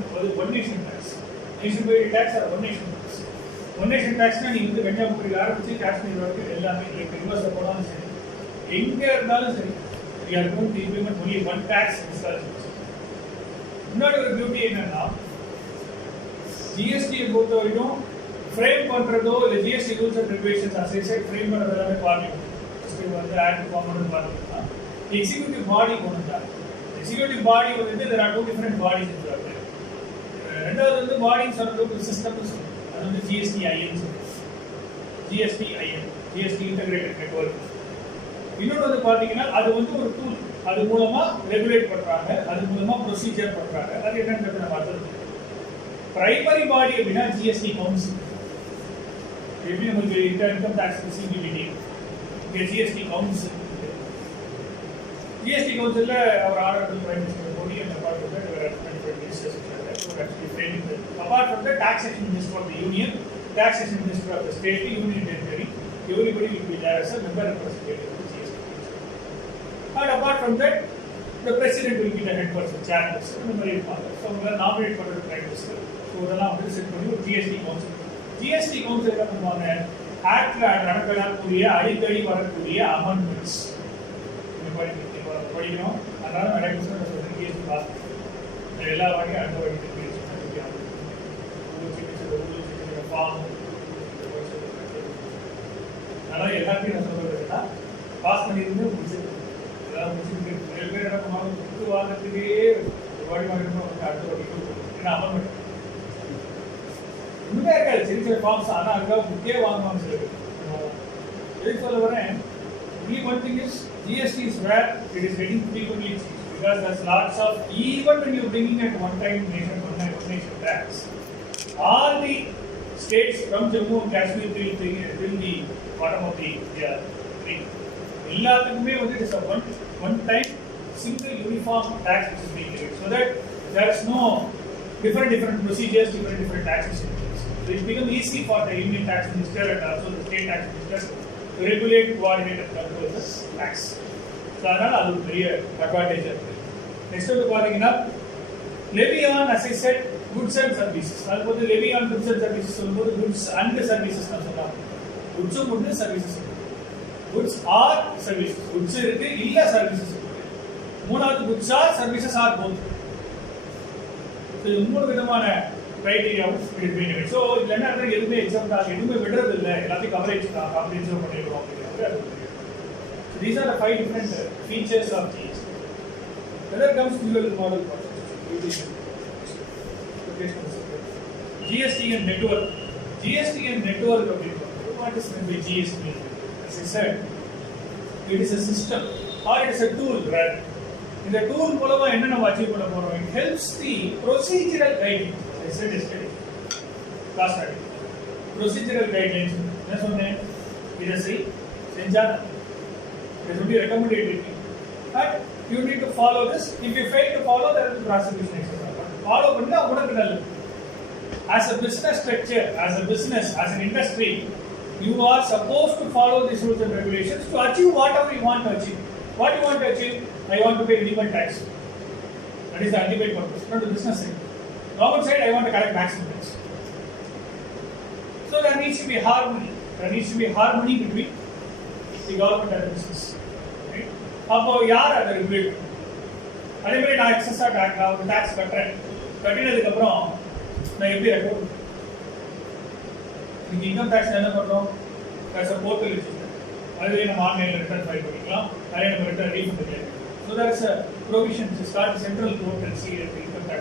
nation tax. Nationwide tax or one nation tax. One nation டாக்ஸ்னா நீங்க வந்து கன்னியாகுமரியில் ஆரம்பிச்சு காஷ்மீர் வரைக்கும் எல்லாமே ரிவர்ஸ்ல போனாலும் சரி, எங்க இருந்தாலும் சரி, we are going to implement only one tax installation. இன்னொரு ஒரு பியூட்டி என்னன்னா, ஜிஎஸ்டி பொறுத்த வரைக்கும் ஃப்ரேம் பண்றதோ இல்லை ஜிஎஸ்டி ரூல்ஸ் அண்ட் ரெகுலேஷன்ஸ் அசைசைட் ஃப்ரேம் பண்றது எல்லாமே பார்லிமெண்ட் வந்து act form parliament. Executive body ஒன்று தான். எக்ஸிக்யூட்டிவ் பாடி வந்து there are two different bodies இருக்கு. ரெண்டாவது வந்து பாடின்னு சொல்றது ஒரு சிஸ்டம் சொல்லுவோம். அது வந்து GSTIN சொல்லுவோம். GST integrated network. இன்னொன்று வந்து பார்த்தீங்கன்னா அது வந்து ஒரு டூல், அது மூலமா ரெகுலேட் பண்றாங்க, அது மூலமா ப்ரொசீஜர் பண்றாங்க. அது என்னன்றது நம்ம அடுத்தது. பிரைமரி பாடி அப்படின்னா ஜிஎஸ்டி கவுன்சில். எப்படி நமக்கு இன்கம் டாக்ஸ் சிபிடிடி, இங்கே ஜிஎஸ்டி கவுன்சில். ஜிஎஸ்டி கவுன்சில்ல அவர் ஆர்டர் பிரைம் மினிஸ்டர் மோடி அந்த apart from the taxation minister of the union, taxation minister of the state, union territory, everybody will be there as a member representative of the GST. And apart from that, the president will be the head person, chairperson, and the very father. So we are nominated for the prime minister. So இதெல்லாம் வந்து செட் பண்ணி ஒரு GST council. GST council என்ன பண்ணுவாங்க, ஆக்ட்ல நடக்கக்கூடிய அடிக்கடி வரக்கூடிய அமெண்ட்மெண்ட்ஸ் படிக்கணும். அதனால நிறைய GST பாஸ் எல்லா வகையும் அடுத்த வகைக்கு ஃபார்ம். அதனால எல்லாத்தையும் நான் சொல்றதுன்னா பாஸ் பண்ணியிருந்து முடிச்சிருக்கு. எல்லாம் முடிச்சிருக்கு. நிறைய பேர் என்ன பண்ணுவாங்க, புக்கு வாங்கிறதுக்கே ஒரு வாடி வாங்கிட்டு அடுத்த வகைக்கு ஏன்னா அமெண்ட்மெண்ட் ஒன்றுமே இருக்காது. சின்ன சின்ன ஃபார்ம்ஸ். ஆனால் அதுக்காக புக்கே வாங்குவாங்க சில பேர். எதுக்கு சொல்ல வரேன், only one thing is GST is where it is getting frequently changed because there's lots of, even when you're bringing at one nation tax, all the states from Jammu and Kashmir till the bottom of the tree, எல்லாத்துக்குமே வந்து it is a one time single uniform tax which is being given, so that there is no different procedures, different taxation. So it becomes easy for the union tax minister and also the state tax minister to regulate, coordinate and control the tax. So அதனால அது ஒரு பெரிய அட்வான்டேஜ் இருக்கு. நெக்ஸ்ட் வந்து பாத்தீங்கன்னா levy on, as I said, goods and services. அது வந்து levy on goods and services சொல்லும்போது goods and services நான் சொல்றேன். குட்ஸும் உண்டு, சர்வீசஸ் உண்டு. Goods or services. குட்ஸ் இருக்கு, இல்ல சர்வீசஸ் இருக்கு. மூணாவது goods or services or both. இது மூணு விதமான கிரைட்டீரியாவும் இருக்கு. ஸோ இதுல என்ன அர்த்தம், எதுவுமே எக்ஸாம் தான், எதுவுமே விடுறது இல்லை, எல்லாத்தையும் கவரேஜ் தான், காம்ப்ரிஹென்சிவ் பண்ணிடுவோம் அப்படிங்கிறது. These are the 5 different features of GST. Whether it comes to dual model process, GST and network. GST and network of network. What is meant by GST? As I said, it is a system or it is a tool, rather. In the tool, it helps the procedural guidelines. I said yesterday, class starting. Procedural guidelines. That's what I say. There will be recommended, but you need to follow this. If you fail to follow, there is a prosecution exercise. Follow as a business structure, as a business, as an industry, you are supposed to follow these rules and regulations to achieve whatever you want to achieve. What you want to achieve? I want to pay minimum tax. That is the ultimate purpose. Not the business side. Government side, I want to collect maximum tax. So there needs to be harmony. There needs to be harmony between the government and the business. Right? அப்போ யார் அதை ரெகுலேட்? அதே மாதிரி நான் எக்ஸஸா டாக்ஸ் கட்டுறேன். கட்டினதுக்கு அப்புறம் நான் எப்படி ரெக்கார்ட்? இன்னைக்கு இன்கம் டாக்ஸ் என்ன பண்றோம்? as a portal register. அதுவே நம்ம ஆன்லைன்ல ரிட்டர்ன் ஃபைல் பண்ணிக்கலாம். அதே நம்ம ரிட்டர்ன் ரீஃபண்ட் பண்ணிக்கலாம். So there is a provision to start central court and see the income tax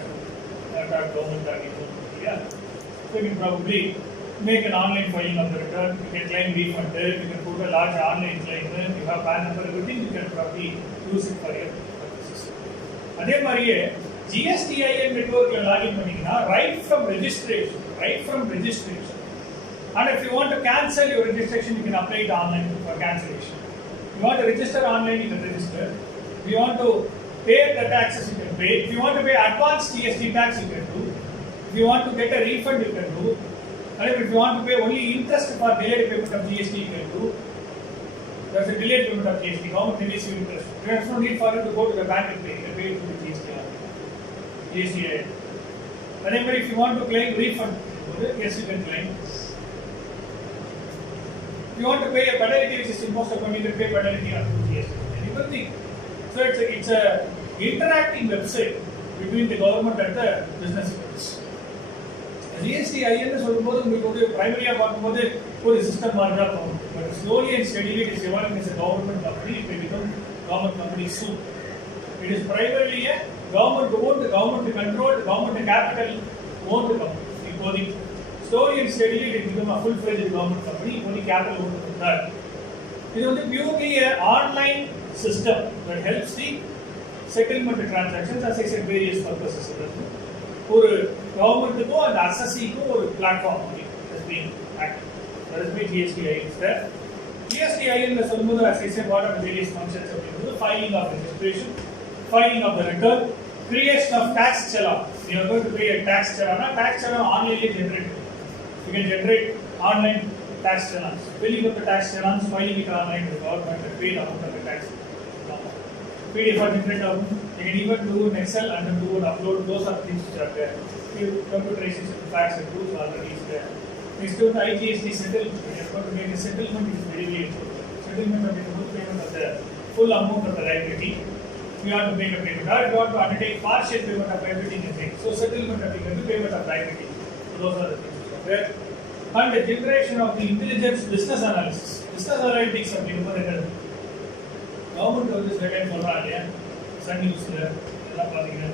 government yeah. So you can probably make an online filing of the return, you can claim refund, you can put a large online claim, you have PAN number, everything, you can probably use it for your purposes. அதே மாதிரியே GSTIN network login பண்ணீங்கன்னா right from registration, and if you want to cancel your registration, you can apply it online for cancellation. If you want to register online, you can register. If you want to pay the taxes, you can pay. If you want to pay advanced GST tax, you can do. If you want to get a refund, you can do. And if you want to pay only interest for delayed payment of GST, you can do. There is a delayed payment of GST. Government delays you interest. There is no need for you to go to the bank and pay. You can pay it to the GST. And if you want to claim refund, yes, you can claim. If you want to pay a penalty which is imposed upon you, can pay penalty on GST. Everything. So it's a interacting website between the government and the business owners. GSTIN சொல்லும்போது உங்களுக்கு ஒரு பிரைமரியா பார்க்கும்போது ஒரு சிஸ்டம் மாதிரி தான் தோணும். But slowly and steadily it is evolving as a government company. It may become government company soon. It is primarily a government owned, government controlled, government capital owned company. இப்போதைக்கு slowly and steadily it become a full-fledged government company. இப்போதைக்கு capital owned தான். இது வந்து purely a online system that helps the settlement transactions, as I said, various purposes. ஒரு கவர்மெண்ட்டுக்கும் அந்த அசஸிக்கும் ஒரு platform has been active. That is why GSTIN is there. GSTIN ல சொல்லும்போது as I said, what are the various functions அப்படிங்கிறது filing of registration, filing of the return, creation of tax challan. You are going to pay a tax challan. Tax challan online generate. You can generate online tax challans. Filling up the tax challans, filing it online to the government and pay the amount of the tax. PDF are different. You can even do an Excel and then do an upload. Those are things which are there. Computerization of facts and tools already is there. Next to the IGST settlement. We are going to make a settlement is very important. Settlement of the full payment of the full amount of the liability. We want to make a payment. Or we want to undertake partial payment of liability in thing. So settlement of the payment of liability. So those are the things which are there. And the generation of the intelligence business analysis. Business analytics of the government வந்து சில டைம் சொல்கிறாங்க இல்லையா, சன் நியூஸில் எல்லாம் பார்த்தீங்கன்னா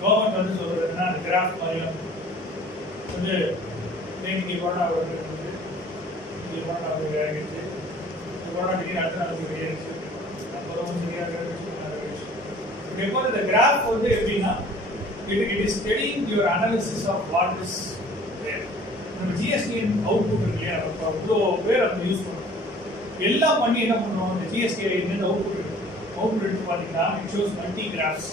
கவர்மெண்ட் வந்து சொல்கிறதுனா அந்த கிராஃப் மாதிரியும் வந்து இன்னைக்கு கொரோனா வருது, இங்கே கொரோனா வந்து இறங்கிடுச்சு, இந்த கொரோனா திடீர்னு அடுத்த நாள் வெளியேறிச்சு, அப்புறம் சரியாக இப்படி எப்போது இந்த கிராஃப் வந்து எப்படின்னா it is studying your analysis of what is நம்ம ஜிஎஸ்டியின் அவுட்புட் இருக்கு இல்லையா, அவ்வளோ பேர் அதை யூஸ் பண்ணுறோம். எல்லாம் பண்ணி என்ன பண்ணுறோம், இந்த GSTIN அவுட்புட் எடுத்து பார்த்தீங்கன்னா it shows multi graphs,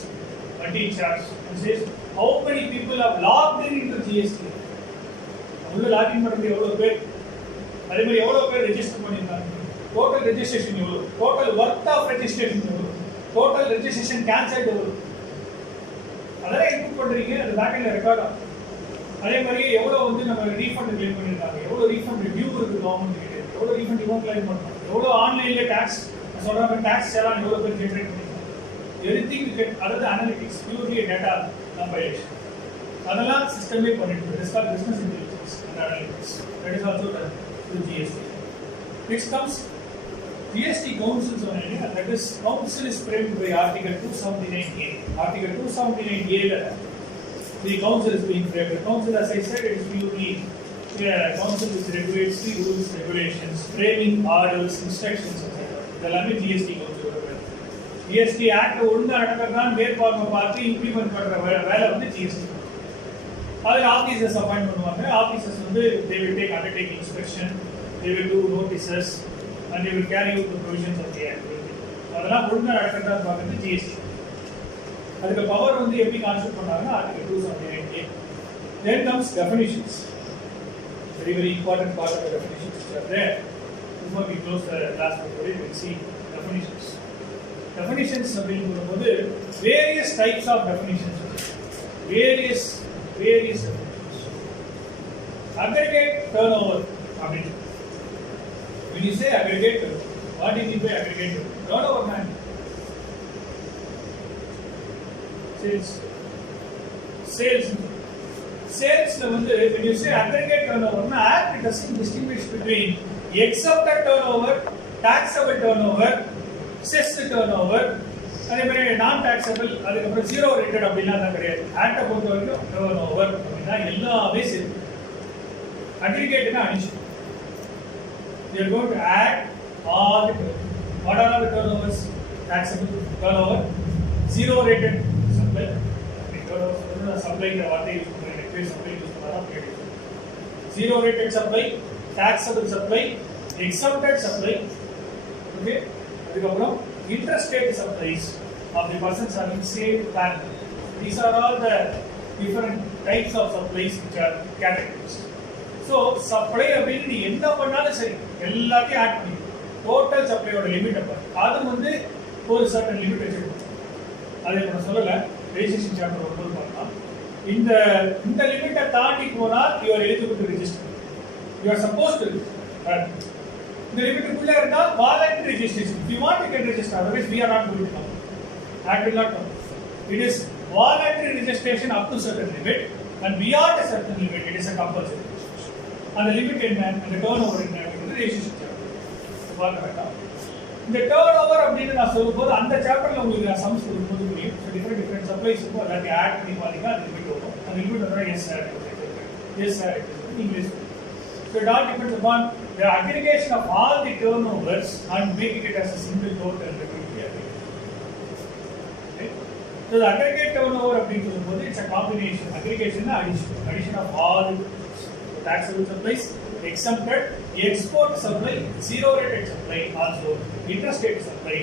multi charts. It says how many people have logged in into GST. உள்ள லாகின் பண்ணுறது எவ்வளோ பேர், அதே மாதிரி எவ்வளோ பேர் ரெஜிஸ்டர் பண்ணியிருக்காங்க, டோட்டல் ரெஜிஸ்ட்ரேஷன் எவ்வளோ, டோட்டல் ஒர்த் ஆஃப் ரெஜிஸ்ட்ரேஷன் எவ்வளோ, டோட்டல் ரெஜிஸ்ட்ரேஷன் கேன்சல்ட் எவ்வளோ, அதெல்லாம் இன்புட் பண்ணுறீங்க, அது பேக்கெண்டில் ரெக்கார்ட் ஆகும். அதே மாதிரி எவ்வளோ வந்து நம்ம ரீஃபண்ட் கிளைம் பண்ணியிருக்காங்க, எவ்வளோ ரீஃபண்ட் டியூ இருக்குது கவர்மெண்ட் கிட்ட, எவ்வளோ ரீஃபண்ட் இவங்க கிளைம் பண்ணணும், எவ்வளோ ஆன்லைனில் டேக்ஸ் சொல்கிறாங்க, டேக்ஸ் எல்லாம் எவ்வளோ பேர் ஜென்ரேட் பண்ணிக்கலாம், எவ்ரிதிங் அதாவது அனலிட்டிக்ஸ் பியூர்லி டேட்டா கம்பைலேஷன் அதெல்லாம் சிஸ்டமே பண்ணிட்டு it's called business intelligence and analytics. That is also done through GST. Next comes GST Council சொன்னீங்க. That is council is framed by Article 279A. Article 279A the council is being framed. The council, as I said, it is purely council which regulates the rules, regulations, framing orders, instructions, etc. இதெல்லாமே GST Council வருது. GST Act ஒழுங்கா நடக்கிறதான் மேற்பார்வை பார்த்து இம்ப்ளிமெண்ட் பண்ற வேலை வந்து GST. அதில் ஆஃபீஸர்ஸ் அப்பாயிண்ட் பண்ணுவாங்க. ஆஃபீஸர்ஸ் வந்து they will take undertaking inspection, they will do notices and they will carry out the provisions of the Act. அதெல்லாம் ஒழுங்கா நடக்கிறதா பார்க்குறது GST. அதுக்கு பவர் வந்து எப்படி கான்செப்ட் பண்ணாங்கன்னா Article 279A. Then comes definitions. Very, very important part of the definitions which are there. Before we close the class for today, we will see definitions. Definitions அப்படின்னு சொல்லும்போது various types of definitions. Various definitions. Aggregate turnover அப்படின்னு. When you say aggregate turnover, what do you mean by aggregate turnover? Turnover man. Sales வந்து when you say aggregate turnover na act doesn't distinguish between accepted turnover, taxable turnover, cessed turnover, அதே மாதிரி நான் taxable, அதுக்கப்புறம் zero rated அப்படிலாம் தான் கிடையாது. ஆக்டை பொறுத்த வரைக்கும் turnover அப்படின்னா எல்லாமே சரி. அக்ரிகேட்னா addition. We are going to add all the turnovers. What are all the turnovers? Taxable turnover, zero rated supply. Supply இந்த வார்த்தை யூஸ் பண்ணுறேன், நெக்ஸ்ட் சப்ளை யூஸ் பண்ணாதான் கேட்குது. Zero rated supply, taxable supply, exempted supply, okay. அதுக்கப்புறம் intrastate supplies of the persons are in same PAN. These are all the different types of supplies which are categories. So supply அப்படின்னு நீ என்ன பண்ணாலும் சரி எல்லாத்தையும் ஆட் பண்ணி டோட்டல் சப்ளையோட லிமிட் அப்போ அது வந்து ஒரு சர்டன் லிமிட் வச்சுருக்கோம். அதை இப்போ நான் சொல்லலை, ரெஜிஸ்ட்ரேஷன் சாப்டர் ஒன்பது பார்க்கலாம். இந்த லிமிட்டை தாண்டி போனால் you are eligible to register. You are supposed to இந்த லிமிட்டுக்குள்ளே இருந்தால் voluntary registration. You want to get register, otherwise we are not going to come. Act will not come. It is voluntary registration up to certain limit and beyond a certain limit it is a compulsory. அந்த limit என்ன, அந்த turn over என்ன அப்படிங்கிறது registration chapter பார்க்க வேண்டாம். இந்த turn over அப்படின்னு நான் சொல்லும்போது அந்த சாப்டர்ல உங்களுக்கு நான் சம்ஸ் கொடுக்கும்போது புரியும். ஸோ டிஃப்ரெண்ட் சப்ளைஸ் இருக்கும், எல்லாத்தையும் ஆட் பண்ணி பார்த்தீங்கன்னா அது லிமிட் வரும். அந்த லிமிட் வந்து yes sir English. So it all depends upon the aggregation of all the turn overs and making it as a single total revenue. So the aggregate turn over அப்படின்னு சொல்லும்போது it's a combination. Aggregation addition of all taxable supplies, exempted, export supply, zero rated supply, also interstate supply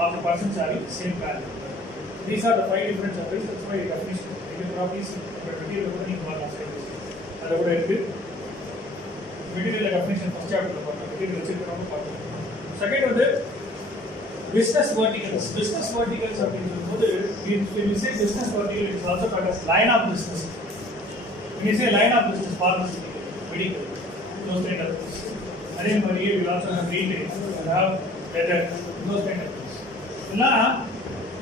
of the persons having same value. These are the 5 different supplies. That's why definition. It properties, but material opening one of service. That would help it. Material definition first chapter of material recipe from part. Second one, business verticals. Business verticals are being when you say business vertical, it is also called as line of business. When you say line of business, pharmacy, medical, those kind of things. And then we will also have retail, we have weather, those kind of things. Now,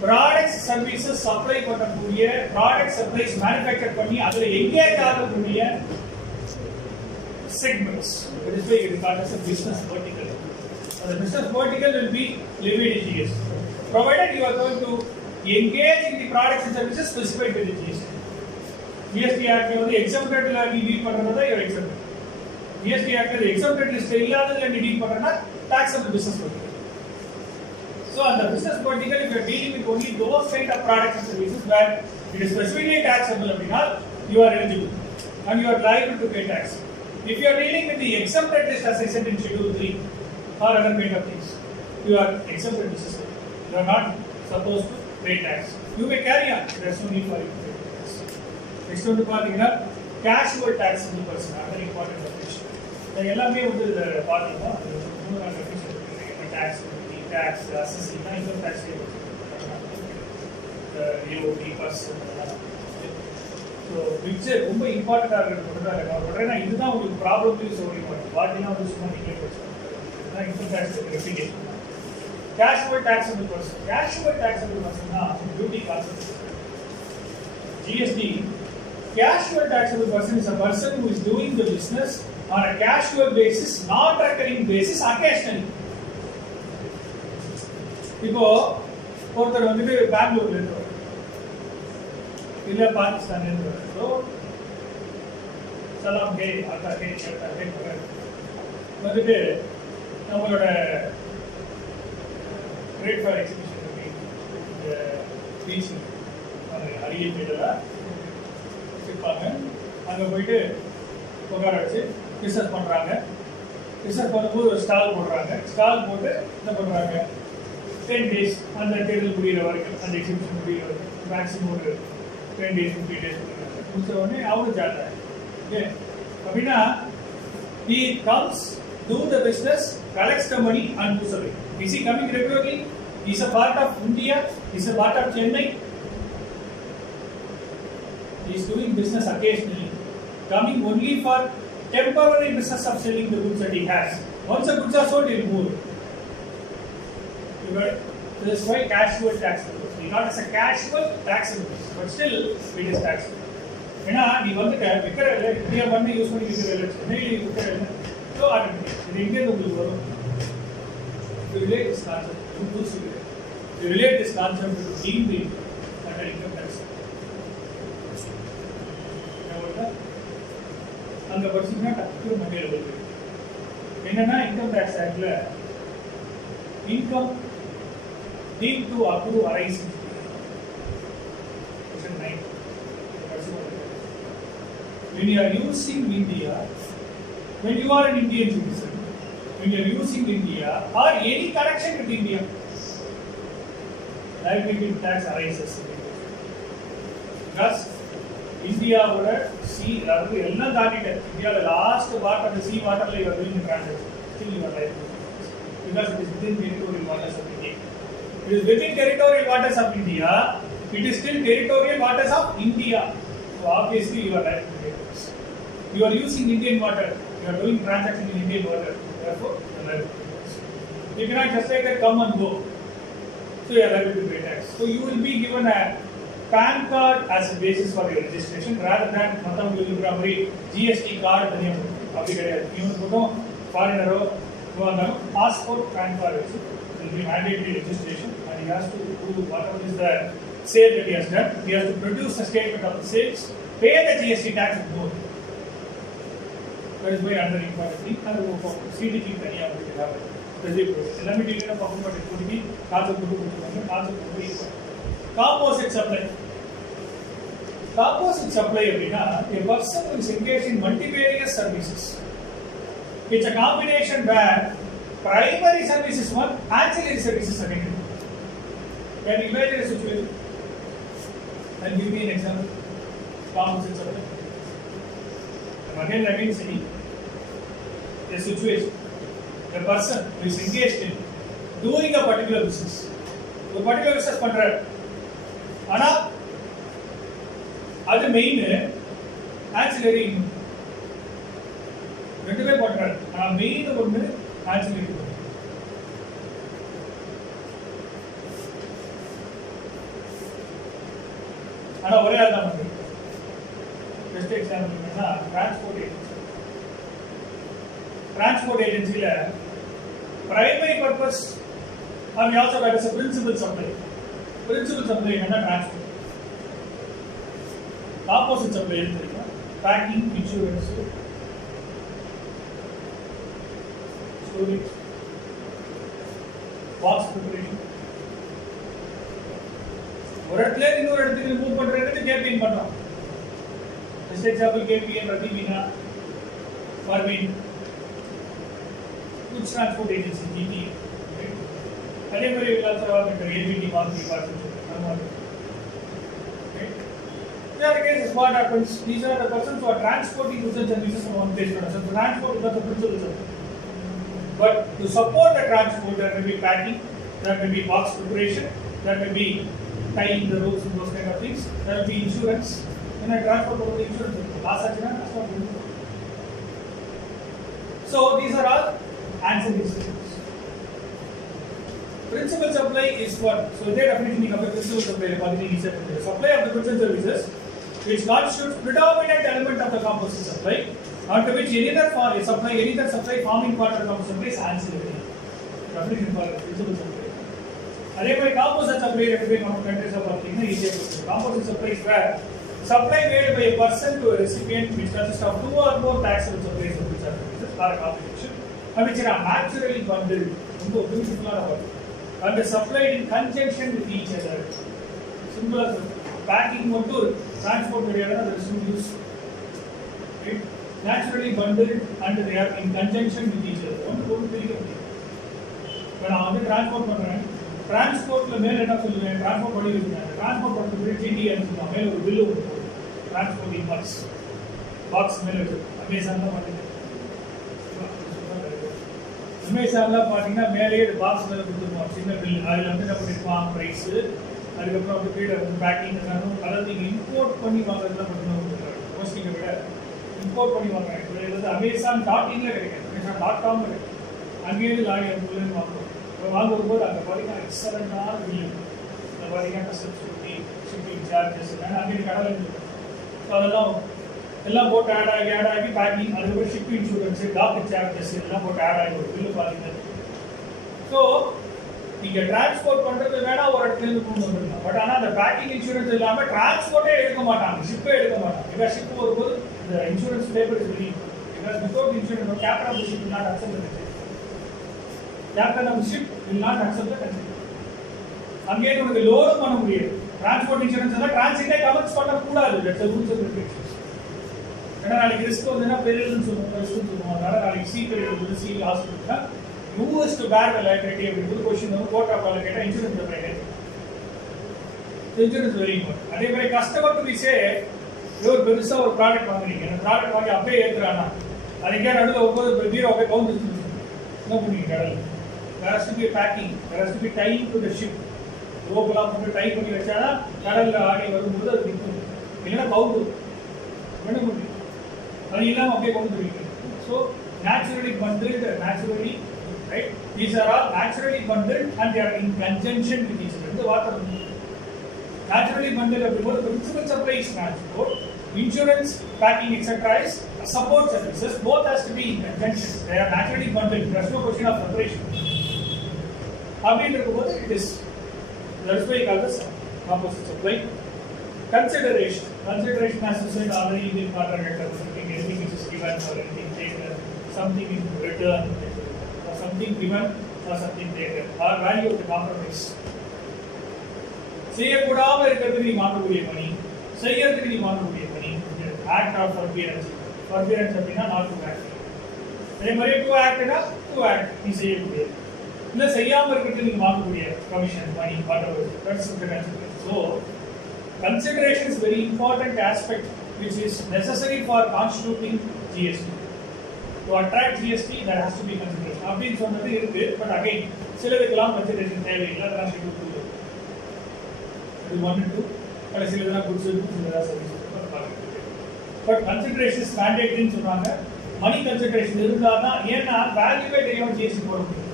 products, services supply பண்ணக்கூடிய products, supplies manufacture பண்ணி அதில் engage ஆகக்கூடிய segments. That is why it is called as a business vertical. So the business vertical will be levied in GST, provided you are going to engage in the products and services specified by the GST. GST Act வந்து exemptedல நீ deal பண்றதா you exempted. GST Act exempted list இல்லாததுல நீ deal பண்றனா taxable business vertical. So on the business vertical, if you are dealing with only those kind of products and services where it is specifically taxable அப்படினா you are eligible and you are liable to pay tax. If you are dealing with the exempted list as I said in Schedule 3 or other kind of things, you are exempted business vertical. You are not supposed to pay tax. You may carry on. There is no need for you. Next one பார்த்தீங்கன்னா casual taxable person, very important definition. எல்லாமே வந்து இத பாத்தீங்கன்னா அது மூணு definition இருக்கு. Tax, tax, assessment, income tax, EOT person. So picture ரொம்ப இம்பார்ட்டண்டாக இருக்கிறது நான் சொல்றேன்னா இதுதான் உங்களுக்கு ப்ராப்ளம்லயும் சொல்லிடுவாங்க. பார்த்தீங்கன்னா வந்து சும்மா நீங்களே படிச்சுக்கோங்க. தான் income tax replication. Casual taxable person. Casual taxable பர்சன்னா beauty concept. GST, casual taxable person is a person who is doing the business on a casual basis, not recurring basis, occasionally. இப்போ ஒருத்தர் வந்துட்டு பெங்களூர்ல இருக்காரு இல்ல பாகிஸ்தான்ல இருக்காரு. ஸோ சலாம் கே ஆட்டா கே சேட்டா கே வந்துட்டு நம்மளோட ட்ரேட் ஃபேர் எக்ஸிபிஷன் பீச் அரியப்பேட்டில் இருப்பாங்க. அங்கே போயிட்டு உட்கார வச்சு பிஸ்னஸ் பண்ணுறாங்க. பிஸ்னஸ் பண்ணும்போது ஒரு ஸ்டால் போடுறாங்க. ஸ்டால் போட்டு என்ன பண்ணுறாங்க, 10 days அந்த தேர்தல் முடிகிற வரைக்கும், அந்த எக்ஸிபிஷன் முடிகிற வரைக்கும் மேக்ஸிமம் ஒரு 10 days 15 days முடிச்ச உடனே அவரும் ஜாயின் ஆகும். ஓகே, அப்படின்னா he comes, do the business, collects the money and moves away. Is he coming regularly? He is a part of India. He is a part of Chennai. He is doing business occasionally, coming only for temporary business of selling the goods that he has. Once the goods are sold, he will move. This is why casual taxable. He not as a casual taxable, but still it is taxable. ஏன்னா நீ வந்துட்டு விற்கிறல இந்தியா பண்ணி யூஸ் பண்ணி விற்கிறல சென்னையில் விற்கிறல so automatic இது எங்கேருந்து உங்களுக்கு வரும். You relate this concept to goods. You relate this concept to deemed income under income tax. அங்கே படிச்சிங்கன்னா டக்கு மண்டியில் வருது. என்னன்னா இன்கம் டேக்ஸ் ஆக்ட்ல income deemed to accrue arising. Section 9. When you are using India, when you are an Indian citizen, when you are using India or any connection with India, liability tax arises. Because இந்தியாவோட sea அதாவது எல்லாம் தாண்டிட்டு இந்தியாவில் last part of sea வாட்டர்ல you are doing transaction still you are liable because it is within territorial waters of India. It is within territorial waters of India. It is still territorial waters of India. So obviously you are liable to pay tax. You are using Indian water. You are doing transaction in Indian water. Therefore, you are liable to pay tax. You cannot just like that come and go. So you are liable to pay tax. So you will be given a PAN card as a basis for your registration rather than மற்றவங்க இருக்கிற மாதிரி GST card தனியாக அப்படி கிடையாது. இவங்க மட்டும் ஃபாரினரோ இருந்தாலும் பாஸ்போர்ட் PAN card வச்சு will be mandatory registration and he has to prove whatever is the sale that he has done. He has to produce a statement of the sales, pay the GST tax and go. That is why under inquiry and CDT தனியாக அப்படி கிடையாது. எல்லாமே டீலராக பார்க்க மாட்டேன். இப்போதைக்கு காசு கொடுத்துருக்காங்க. காசு கொடுத்து காம்போசிட் சப்ளை. Composite supply அப்படின்னா a person who is engaged in multivarious services. It's a combination where primary service is one, ancillary services are secondary. Can you imagine a situation? I'll give you an example. Composite supply. Again, let me say a situation. A person who is engaged in doing a particular business. ஒரு particular business பண்றாரு. ஆனா அது main ancillary ரெண்டுமே பண்றாரு. ஆனா மெயின் ஒன்று ஆன்சிலரி. ஆனா ஒரே ஆள் தான் பண்றாரு. பெஸ்ட் எக்ஸாம்பிள் என்னன்னா டிரான்ஸ்போர்ட் ஏஜென்சி. டிரான்ஸ்போர்ட் ஏஜென்சியில primary purpose and also that is a principal supply. Principal supply என்னன்னா டிரான்ஸ்போர்ட். ஆப்போசிட் சப்ளை தெரியுமா? Packing, insurance, storage, box preparation. ஒரு இடத்துல இன்னொரு இடத்துக்கு மூவ் பண்றதுக்கு கேபிஎன் பண்றோம். Best example KPN, Ravi Meena, Parveen, goods transport agency GT. அதே மாதிரி Vilasrao ABT market department. In other cases, what happens? These are the persons who are transporting goods and services from one place to another. So transport is not the principal service. But to support the transport, there may be packing, there may be box preparation, there may be tying the ropes and those kind of things. There will be insurance. In a transport, there will be insurance. Last accident, that's not good. So these are all ancillary services. Principal supply is what? So their definition of the principal supply is the supply of the goods and services which constitutes predominant element of the composite supply, onto which any other supply forming part of the composite supply is ancillary. Definition for principal supply. அதே மாதிரி composite supply எப்படி நம்ம countries பார்த்தீங்கன்னா ஈஸியா இருக்கு. Composite supply is where supply made by a person to a recipient which consists of two or more taxable supplies of goods and services or a combination and which are naturally bundled into a beautiful word and supplied in conjunction with each other. Simple as packing motor transport area there is no use. Right? Naturally bundled and they are in conjunction with each other. One good thing. When I am transport பண்றேன் டிரான்ஸ்போர்ட்ல மேல என்ன சொல்லுவேன் டிரான்ஸ்போர்ட் பண்ணி இருக்கேன் டிரான்ஸ்போர்ட் பண்ணும்போது டிடிஎன் சொல்லுவாங்க மேல ஒரு பில் ஒன்று போடும் டிரான்ஸ்போர்ட் பாக்ஸ் மேல இருக்கு அமேசான்ல பண்ணுங்க அமேசான்ல பாத்தீங்கன்னா மேலேயே பாக்ஸ் மேல கொடுத்துருப்பான் சின்ன பில் அதுல வந்து என்ன பண்ணிருப்பான் பிரைஸ் அதுக்கப்புறம் வந்து கீழே வந்து பேக்கிங் அதாவது நீங்க இம்போர்ட் பண்ணி வாங்குறதுலாம் பண்ணுவாங்க போஸ்டிங்கை விட இம்போர்ட் பண்ணி வாங்குறாங்க இது வந்து அமேசான்.inல கிடைக்கும் அமேசான்.com கிடைக்கும் அங்கேயிருந்து லாரி அனுப்புலன்னு வாங்குவோம் வாங்கும்போது அங்கே பார்த்தீங்கன்னா எக்ஸலண்டான பில் இந்த பார்த்தீங்கன்னா கஸ்டம்ஸ் டியூட்டி ஷிப்பிங் சார்ஜஸ் அங்கே கடலை ஸோ அதெல்லாம் எல்லாம் போட்டு ஆட் ஆகி பேக்கிங் அதுக்கப்புறம் ஷிப் இன்சூரன்ஸ் டாக்கு சார்ஜஸ் இதெல்லாம் போட்டு ஆட் ஆகி ஒரு பில்லு பார்த்தீங்கன்னா ஸோ நீங்கள் டிரான்ஸ்போர்ட் பண்ணுறது வேணா ஒரு இடத்துலேருந்து கொண்டு வந்துடலாம் பட் ஆனால் அந்த பேக்கிங் இன்சூரன்ஸ் இல்லாமல் டிரான்ஸ்போர்ட்டே எடுக்க மாட்டாங்க ஷிப்பே எடுக்க மாட்டாங்க இப்போ ஷிப் வரும்போது இந்த insurance paper is very because without insurance captain of ship not accept captain of ship will not accept the consignment. அங்கே உங்களுக்கு லோடு பண்ண முடியாது டிரான்ஸ்போர்ட் இன்சூரன்ஸ் எல்லாம் டிரான்சிட்டே கவர்ஸ் பண்ண கூடாது தட்ஸ் ரூல்ஸ் அண்ட் ரெஸ்ட்ரிக்ஷன்ஸ் ஏன்னா நாளைக்கு ரிஸ்க் வந்தா பெரியல்னு சொல்லுவாங்க அதனால நாளைக்கு சி பெரியல் சி ஹாஸ்பிட்டல்னா use to bear the liability அப்படிங்கிறது क्वेश्चन வந்து கோர்ட் ஆஃப் லால கேட்டா insurance private insurance very important அதே மாதிரி கஸ்டமர் டு பி சே ஒரு பெருசா ஒரு ப்ராடக்ட் வாங்குறீங்க அந்த ப்ராடக்ட் வாங்கி அப்படியே ஏத்துறானா அதுக்கே நடுவுல ஒவ்வொரு பீரோ அப்படியே கவுண்ட் என்ன பண்ணுவீங்க கடல்ல there has to be a packing, there has to be tying to the ship. ரோப்லாம் போட்டு டை பண்ணி வச்சாதான் கடல்ல ஆடி வரும்போது அது நிற்கும் இல்லைன்னா பவுண்டு பண்ண முடியும் அது இல்லாமல் அப்படியே கொண்டு போயிருக்கு so naturally bundled naturally right these are all naturally bundled and they are in conjunction with each other இந்த வார்த்தை naturally bundled அப்படிங்கும்போது principal supply is transport insurance packing etc is support services both has to be in conjunction they are naturally bundled there is no question of separation அப்படின்றபோது it is that is why we call this composite supply consideration as you said already in the contract something anything which is given or anything taken something in return or something given or something taken or value of the compromise செய்யக்கூடாம இருக்கிறதுக்கு நீ வாங்கக்கூடிய மணி செய்யறதுக்கு நீ வாங்கக்கூடிய மணி act of ஃபர்பியரன்ஸ் அப்படின்னா not to act அதே மாதிரி டு ஆக்ட்னா டு ஆக்ட் நீ செய்யக்கூடியது இல்ல செய்யாம இருக்கிறது நீங்க வாங்கக்கூடிய commission money whatever that's the consideration so consideration is very important aspect which is necessary for constituting GST to attract GST there has to be consideration அப்படினு சொன்னது இருக்கு பட் அகைன் சிலதுக்கெல்லாம் consideration தேவையில்லை அதெல்லாம் ஷெட்யூல் பண்ணுவோம் இது 1 and 2 பட் சிலதெல்லாம் குட்ஸ் இருக்கு சிலதெல்லாம் service but consideration is mandatory ன்னு சொல்றாங்க மணி consideration இருந்தா தான் ஏன்னா வேல்யூவே தெரியாம GST போட முடியும்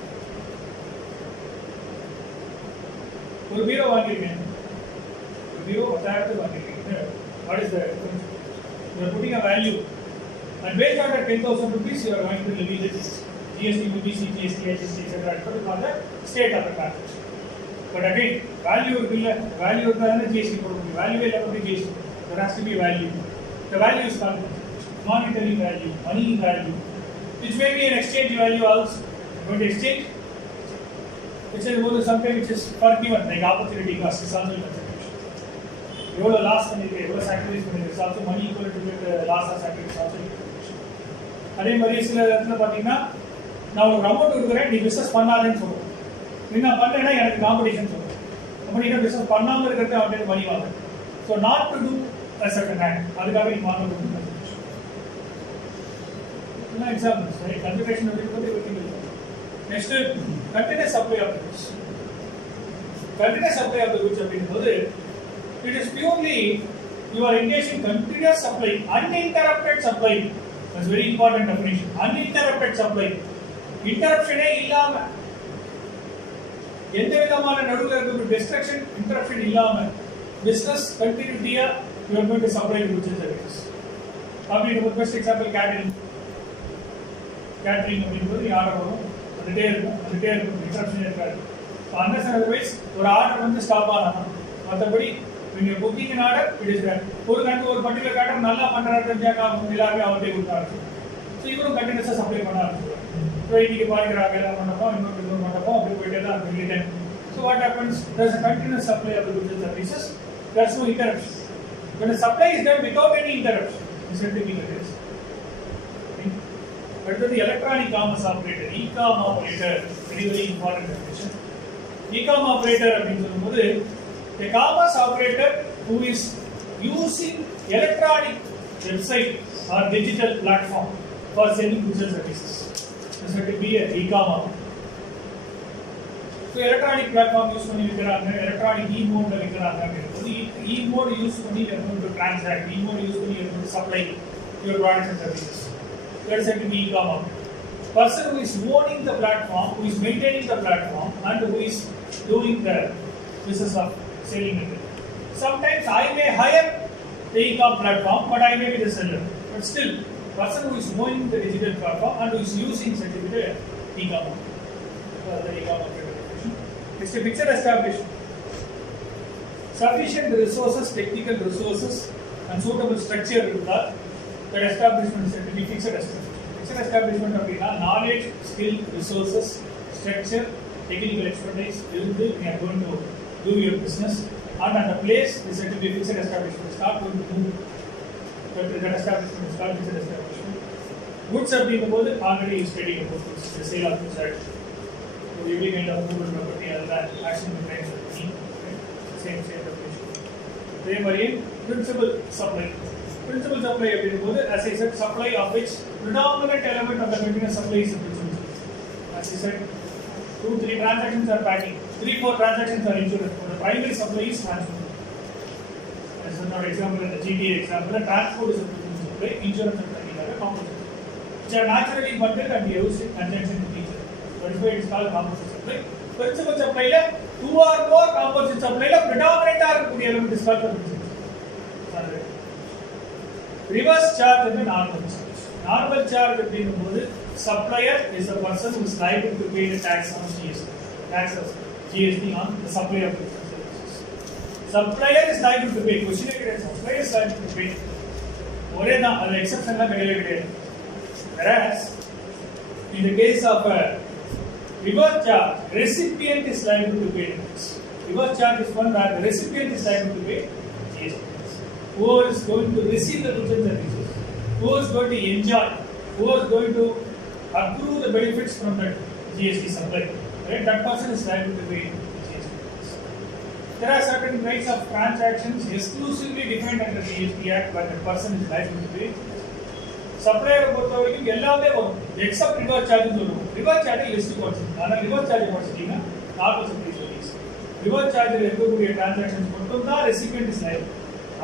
ஒரு பீரோ வாங்கிருக்கேன் ஒரு பீரோ 10,000 வாங்கிருக்கேன் what is the difference you are putting a value and based on that 10,000 rupees you are going to levy this GST UBC GST HST etc for the state of the transaction but again value இல்ல value இருந்தா GST போட முடியும் value இல்ல அப்படி GST there has to be value the value is called monetary value money value which may be an exchange value also going to exchange which is also something which is forgiven like opportunity cost is also consideration எவ்வளவு லாஸ் பண்ணிருக்கு எவ்வளவு சாக்ரிஃபைஸ் பண்ணிருக்கு also money equal to the loss or sacrifice also அதே மாதிரி சில இடத்துல பாத்தீங்கன்னா நான் ஒரு அமௌண்ட் கொடுக்குறேன் நீ பிசினஸ் பண்ணாதேன்னு சொல்றேன் நீ நான் பண்ணேன்னா எனக்கு காம்படிஷன் சொல்றேன் அப்ப நீங்க பிசினஸ் பண்ணாம இருக்கிறது அவன்கிட்ட மணி வாங்க so not to do a certain act அதுக்காக நீ வாங்க கொடுக்கணும் எக்ஸாம்பிள்ஸ் ரைட் கன்சிடரேஷன் அப்படிங்கிறது everything is next continuous supply of the goods continuous supply of the goods அப்படிங்கும்போது it is purely you are engaged in continuous supply uninterrupted supply that's very important definition uninterrupted supply interruption இல்லாம எந்த விதமான நடுவில் இருக்க destruction interruption இல்லாம business கண்டினியூட்டியா you are going to supply goods and services. அப்படின்னு best example catering அப்படிங்கும்போது order வரும், வந்துட்டே இருக்கும் இன்டரப்ஷன் இருக்காது. அன்லெஸ் அதர்வைஸ் ஒரு ஆர்டர் வந்து ஸ்டாப் ஆகலாம், மற்றபடி நீங்க booking order it is that. ஒரு பர்டிகுலர் ஆர்டர் நல்லா பண்றாரு எல்லாருமே அவர்கிட்ட கொடுத்தாரு. ஸோ இவரும் கண்டினியூஸாக சப்ளை பண்ண ஆரம்பிச்சிருவாங்க. ஸோ இன்னைக்கு பாருங்கிறாங்க எல்லாம் பண்ணப்போம், இன்னொரு பண்ணப்போம், அப்படி போயிட்டே தான் இருக்கும். So what happens, there is a continuous supply of the goods and services, there is no interruption. When the supply is done without any interruption, this is the case. அடுத்தது electronic commerce operator, ecom operator, very very important definition. Ecom operator அப்படின்னு சொல்லும்போது a commerce operator who is using electronic website or digital platform for selling goods and services. This has to be a e-com operator. So electronic platform use பண்ணி விக்கிறாங்க, electronic e-mode ல விக்கிறாங்க அப்படிங்கும்போது e-mode use பண்ணி you are going to transact, e-mode use பண்ணி you are going to supply your products and services. That is to be e-com operator. Person who is owning the platform, who is maintaining the platform and who is doing the business of selling it. Sometimes I may hire the e-com platform, but I may be the seller. But still, person who is owning the digital platform and who is using such a e-com. The e-com definition. It's a fixed establishment. Sufficient resources, technical resources, and suitable structure required. That establishment is said to be fixed establishment. Fixed establishment of knowledge, skill, resources, structure, technical expertise. We are going to do your business, and at the place is said to be fixed establishment. Start going to move. That establishment is called fixed establishment. Goods are being both already studying about goods, the sale of goods. So every kind of movement property, other than action kinds of thing. Same definition. Same way, principal supply. Principal supply being both, as I said, supply of which predominant element of the continuous supply is the principal. As I said, 2-3 transactions are packing. 3-4 transactions are insurance. The primary supply is transport. As an example, in the GTA example, the transport is a principal supply, insurance and packing are a composite, which are naturally bundled and used in conjunction with each other. That is why it is called composite supply. Principal supply, 2 or more composite supply, predominant element is called principal. Reverse charge is the normal charge. Normal charge is supplier is the person who is liable to pay the tax on GST. Tax of GST on the supply of goods and services. Supplier is liable to pay. Question is supplier is liable to pay. Ore na the exception la kediyave. Whereas in the case of reverse charge, recipient is liable to pay tax. Reverse charge is one where the recipient is liable to pay GST. Who is going to receive the goods and services? Who is going to enjoy? Who is going to accrue the benefits from that GST supply? Right? That person is liable to pay GST. There are certain types of transactions exclusively defined under the GST Act where the person is liable to pay. Supplier பொறுத்த வரைக்கும் எல்லாமே வரும் except reverse charge சொல்லுவோம். Reverse charge list போடுறோம். ஆனா reverse charge போடுறீங்கன்னா normal supply service. Reverse சார்ஜில் இருக்கக்கூடிய டிரான்சாக்ஷன்ஸ் மட்டும் தான் ரெசிபியன்ட் இஸ் லைபிள்.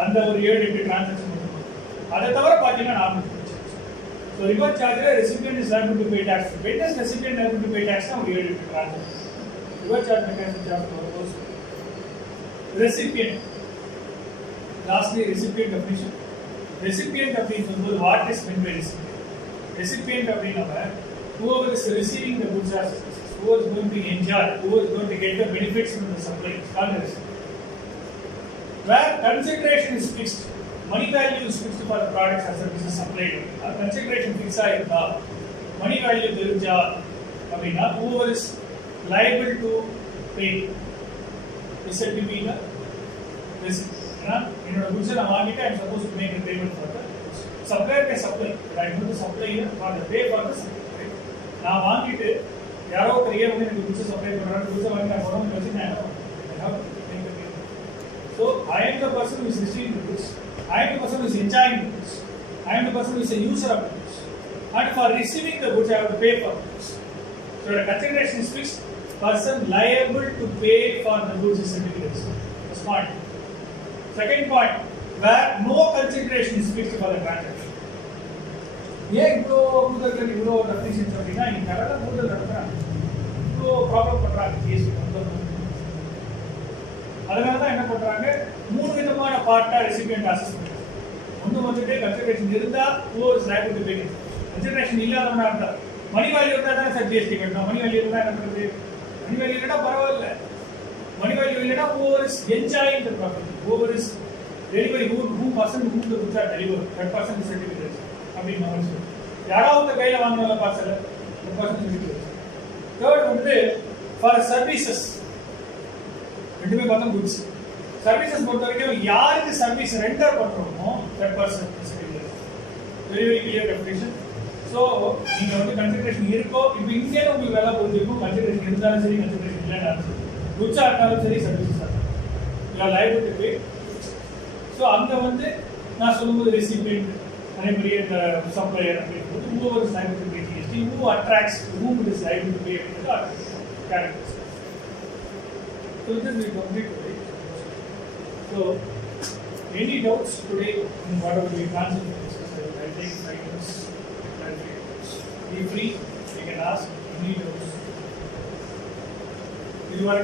அந்த ஒரு 7-8 டிரான்சாக்ஷன் மட்டும். அதை தவிர பார்த்தீங்கன்னா நார்மல் ஸோ ரிவர்ஸ் சார்ஜில் recipient is liable to pay tax. When is recipient liable to pay டாக்ஸ்னா ஒரு 7-8 transaction. Reverse charge mechanism charge வரும்போது recipient lastly recipient definition. Recipient அப்படின்னு சொல்லும்போது what is meant by recipient? Recipient அப்படின்னா whoever is receiving the goods or services, who is going to enjoy, who is going to get the benefits from the supply, is called a recipient. Where consideration is fixed, money value is fixed for the products or services supplied. Consideration fixed ஆயிருந்தா money value தெரிஞ்சா அப்படின்னா whoever is liable to pay is said to be the recipient. என்னோட குட்ஸை நான் வாங்கிட்டு I am supposed to make a payment for the supplier can supply but I want to supply for the pay for the supply. நான் வாங்கிட்டு யாரோ ஒரு ஏன் வந்து எனக்கு குட்ஸை சப்ளை பண்றாங்க, குட்ஸை வாங்கி நான் கொண்டு வச்சு நான் so I am the person who is receiving the goods, I am the person who is enjoying the goods, I am the person who is a user of the goods, and for receiving the goods I have to pay for the goods. So the consideration is fixed, person liable to pay for the goods is certificates. That's point. Second point, where no consideration is fixed for the transaction. ஏன் இவ்வளோ கூடுதல் இவ்வளோ டெஃபினிஷன்ஸ் அப்படின்னா இங்கே கரெக்டாக கூடுதல் நடத்துகிறாங்க, இவ்வளோ ப்ராப்ளம் பண்ணுறாங்க ஜிஎஸ்டி அதனால தான் என்ன பண்றாங்க, 3 விதமான பார்ட்டா ரெசிபியன்ட் அசஸ் பண்றாங்க. ஒன்று வந்துட்டு கன்சிடரேஷன் இருந்தா who is liable to pay tax. Consideration இல்லாதவனா இருந்தா மணி வேல்யூ இருந்தா தான் சார் ஜிஎஸ்டி கட்டணும். மணி வேல்யூ இருந்தா என்ன பண்றது? மணி வேல்யூ இல்லைன்னா பரவாயில்ல. மணி வேல்யூ இல்லைன்னா who is enjoying the property, who is delivery, who person who the goods are delivered, that person is certificate அப்படின்னு நம்ம சொல்றோம். யாராவது கையில வாங்கினால parcel that person is certificate. Third வந்து ஃபார் சர்வீசஸ், ரெண்டுமே பார்த்தா குட்ஸ். சர்வீசஸ் பொறுத்த வரைக்கும் யாருக்கு சர்வீஸ் ரெண்டர் பண்றோமோ that person is certificate. Very very clear definition. So நீங்கள் வந்து கன்சிடரேஷன் இருக்கோ, இப்போ இங்கே உங்களுக்கு வேலை புரிஞ்சிருக்கும். கன்சிடரேஷன் இருந்தாலும் சரி, கன்சிடரேஷன் இல்லைனாலும் சரி, குட்ஸாக இருந்தாலும் சரி, சர்வீஸாக இருந்தாலும் யூ ஆர் லைபிள் டு பே. ஸோ அங்கே வந்து நான் சொல்லும்போது ரெசிபியன்ட், அதே மாதிரி இந்த சப்ளையர் அப்படின்றது whoever is liable to pay GST, who attracts, whom it is liable to pay அப்படின்றது characters. So this we complete today. So any doubts today in whatever we consider discussed, I think 5 minutes. Be free, you can ask any doubts. You are